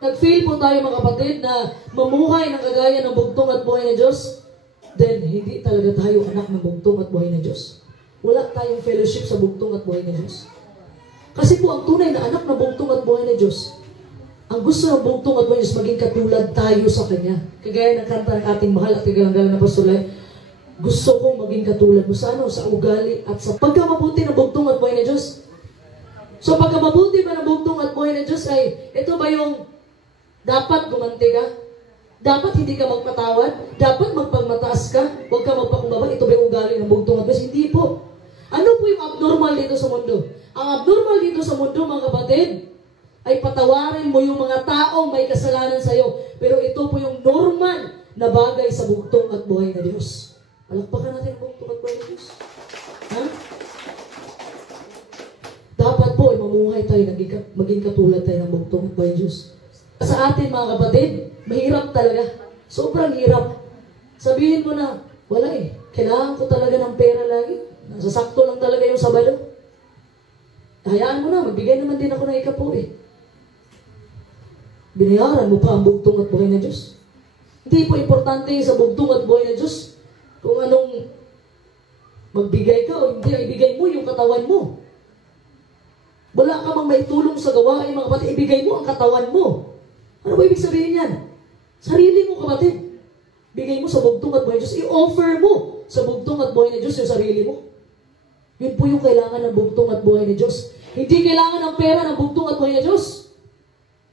nag-fail po tayo, mga kapatid, na mamuhay ng kagaya ng bugtong at buhay na Diyos, then hindi talaga tayo anak ng bugtong at buhay na Diyos. Wala tayong fellowship sa bugtong at buhay na Diyos. Kasi po ang tunay na anak ng bugtong at buhay na Diyos, ang gusto ng bugtong at buhay na Diyos, maging katulad tayo sa Kanya. Kagaya ng kanta ng ating mahal at igalang-galang na Pastolay, gusto kong maging katulad mo sa sa ugali at sa pagkamabuti ng bugtong at buhay na Diyos. So pagkamabuti ba ng bugtong at buhay na Diyos ay, ito ba yung dapat gumanti ka? Dapat hindi ka magpatawad? Dapat magpagmataas ka? Huwag ka magpakumbaba? Ito ba yung ugali ng bugtong at Diyos? Hindi po. Ano po yung abnormal dito sa mundo? Ang abnormal dito sa mundo, mga kapatid, ay patawarin mo yung mga taong may kasalanan sa iyo. Pero ito po yung normal na bagay sa bugtong at buhay na Diyos. Palakpakan natin ang bugtong at buhay na Diyos. Ha? Dapat po ay mamuhay tayo, maging katulad tayo ng bugtong at buhay na Diyos. Sa atin, mga kapatid, mahirap talaga. Sobrang hirap. Sabihin mo na, wala eh. Kailangan ko talaga ng pera lagi. Nasasakto lang talaga yung Sabado. Hayaan mo na, magbigay naman din ako ng ikapo eh. Binayaran mo pa ang bugtong at buhay na Diyos. Hindi po importante sa bugtong at buhay na Diyos kung anong magbigay ka o hindi, ibigay mo yung katawan mo. Wala ka mang may tulong sa gawain, mga kapatid, ibigay mo ang katawan mo. Ano ba ibig sabihin yan? Sarili mo, kapatid. Bigay mo sa bugtong at buhay na Diyos. I-offer mo sa bugtong at buhay na Diyos yung sarili mo. Yun po yung kailangan ng bugtong at buhay na Diyos. Hindi kailangan ng pera ng bugtong at buhay na Diyos.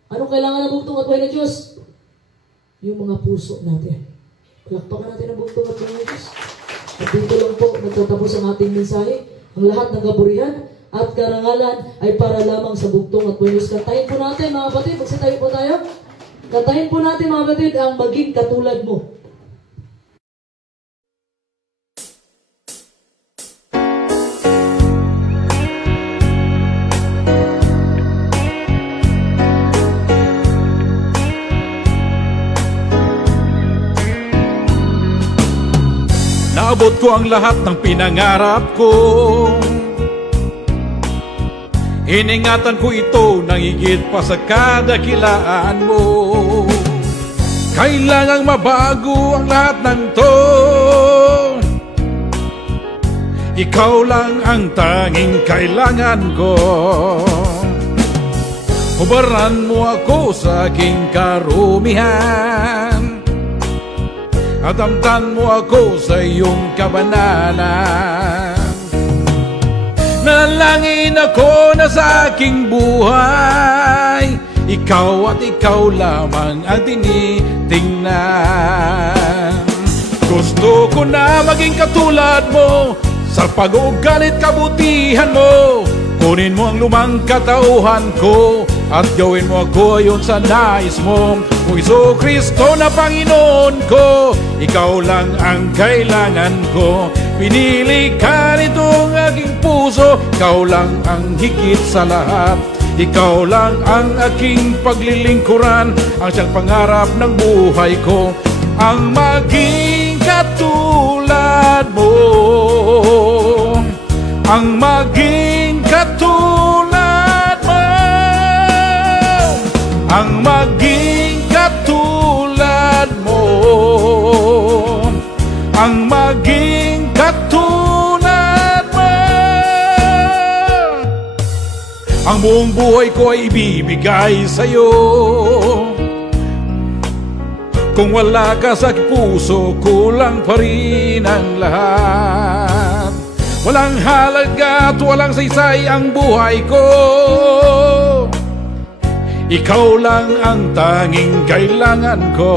Anong kailangan ng bugtong at buhay na Diyos? Yung mga puso natin. Palakpakan natin ang bugtong at buhay na Diyos. At dito lang po nagtatapos ang ating mensahe. Ang lahat ng kaburihan at karangalan ay para lamang sa bugtong at buhay na Diyos. Kantahin po natin, mga kapatid. Magsitayo po tayo. Kantahin po natin, mga kapatid, ang maging katulad mo. Naabot ko ang lahat ng pinangarap ko. Iningatan ko ito nang higit pa sa kadakilaan mo. Kailangang mabago ang lahat ng to. Ikaw lang ang tanging kailangan ko. Hubaran mo ako sa aking karumihan at amtan mo ako sa iyong kabanalan. Nalangin ako na sa aking buhay, ikaw at ikaw lamang ang tinitingnan. Gusto ko na maging katulad mo sa pag-uugalit kabutihan mo. Kunin mo ang lumang katauhan ko at gawin mo ako ayon sa nais mo. Kung Jesucristo na Panginoon ko, ikaw lang ang kailangan ko. Pinili ka nitong aking puso, ikaw lang ang higit sa lahat. Ikaw lang ang aking paglilingkuran, ang siyang pangarap ng buhay ko. Ang maging katulad mo, ang maging katulad mo, ang maging katulad mo, ang maging katulad mo. Ang buong buhay ko ay ibibigay sa'yo. Kung wala ka sa puso, kulang pa rin ang lahat. Walang halaga at walang saysay ang buhay ko. Ikaw lang ang tanging kailangan ko.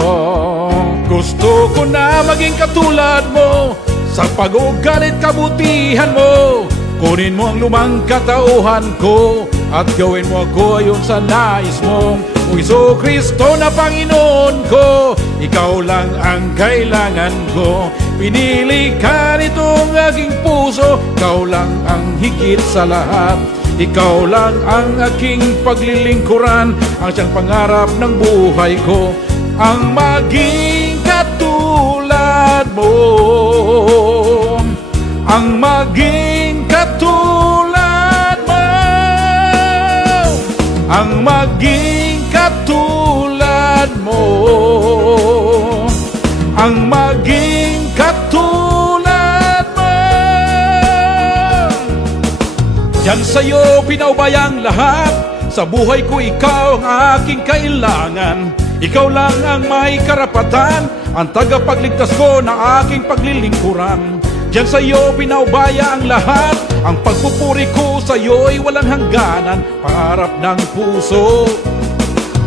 Gusto ko na maging katulad mo, sa pag-ugalit kabutihan mo. Kunin mo ang lumang katauhan ko at gawin mo ako ayon sa nais mo. Kung Jesucristo na Panginoon ko, ikaw lang ang kailangan ko. Pinili ka nitong aking puso, ikaw lang ang higit sa lahat. Ikaw lang ang aking paglilingkuran, ang siyang pangarap ng buhay ko. Ang maging katulad mo, ang maging katulad mo, ang maging katulad mo, ang maging katulad mo. Diyan sa'yo pinaubayang lahat, sa buhay ko ikaw ang aking kailangan. Ikaw lang ang may karapatan, ang tagapagligtas ko na aking paglilingkuran. Diyan sa'yo pinaubaya ang lahat, ang pagpupuri ko sa'yo'y walang hangganan. Pangarap ng puso,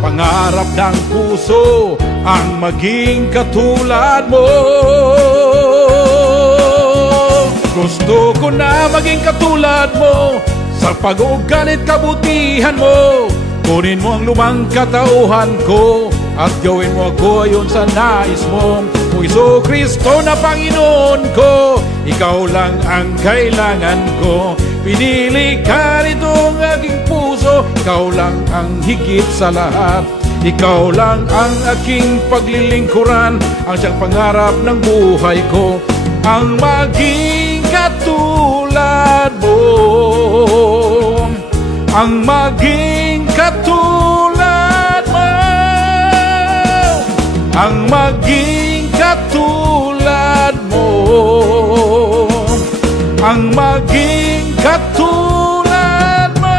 pangarap ng puso, ang maging katulad mo. Gusto ko na maging katulad mo, sa pag-ugalit kabutihan mo. Kunin mo ang lumang katauhan ko at gawin mo ako ayon sa nais mo. Kung Jesucristo na Panginoon ko, ikaw lang ang kailangan ko. Pinili ka nitong aking puso, ikaw lang ang higit sa lahat. Ikaw lang ang aking paglilingkuran, ang siyang pangarap ng buhay ko. Ang maging katulad mo, ang maging katulad mo, ang maging katulad mo, ang maging katulad mo.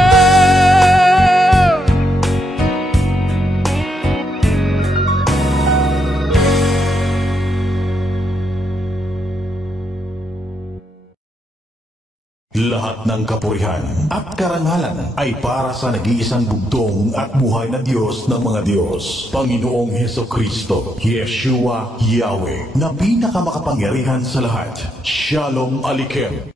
Lahat ng kapurihan at karangalan ay para sa nag-iisang bugtong at buhay na Diyos ng mga Diyos, Panginoong Hesukristo, Yeshua Yahweh, na pinakamakapangyarihan sa lahat. Shalom Aleichem.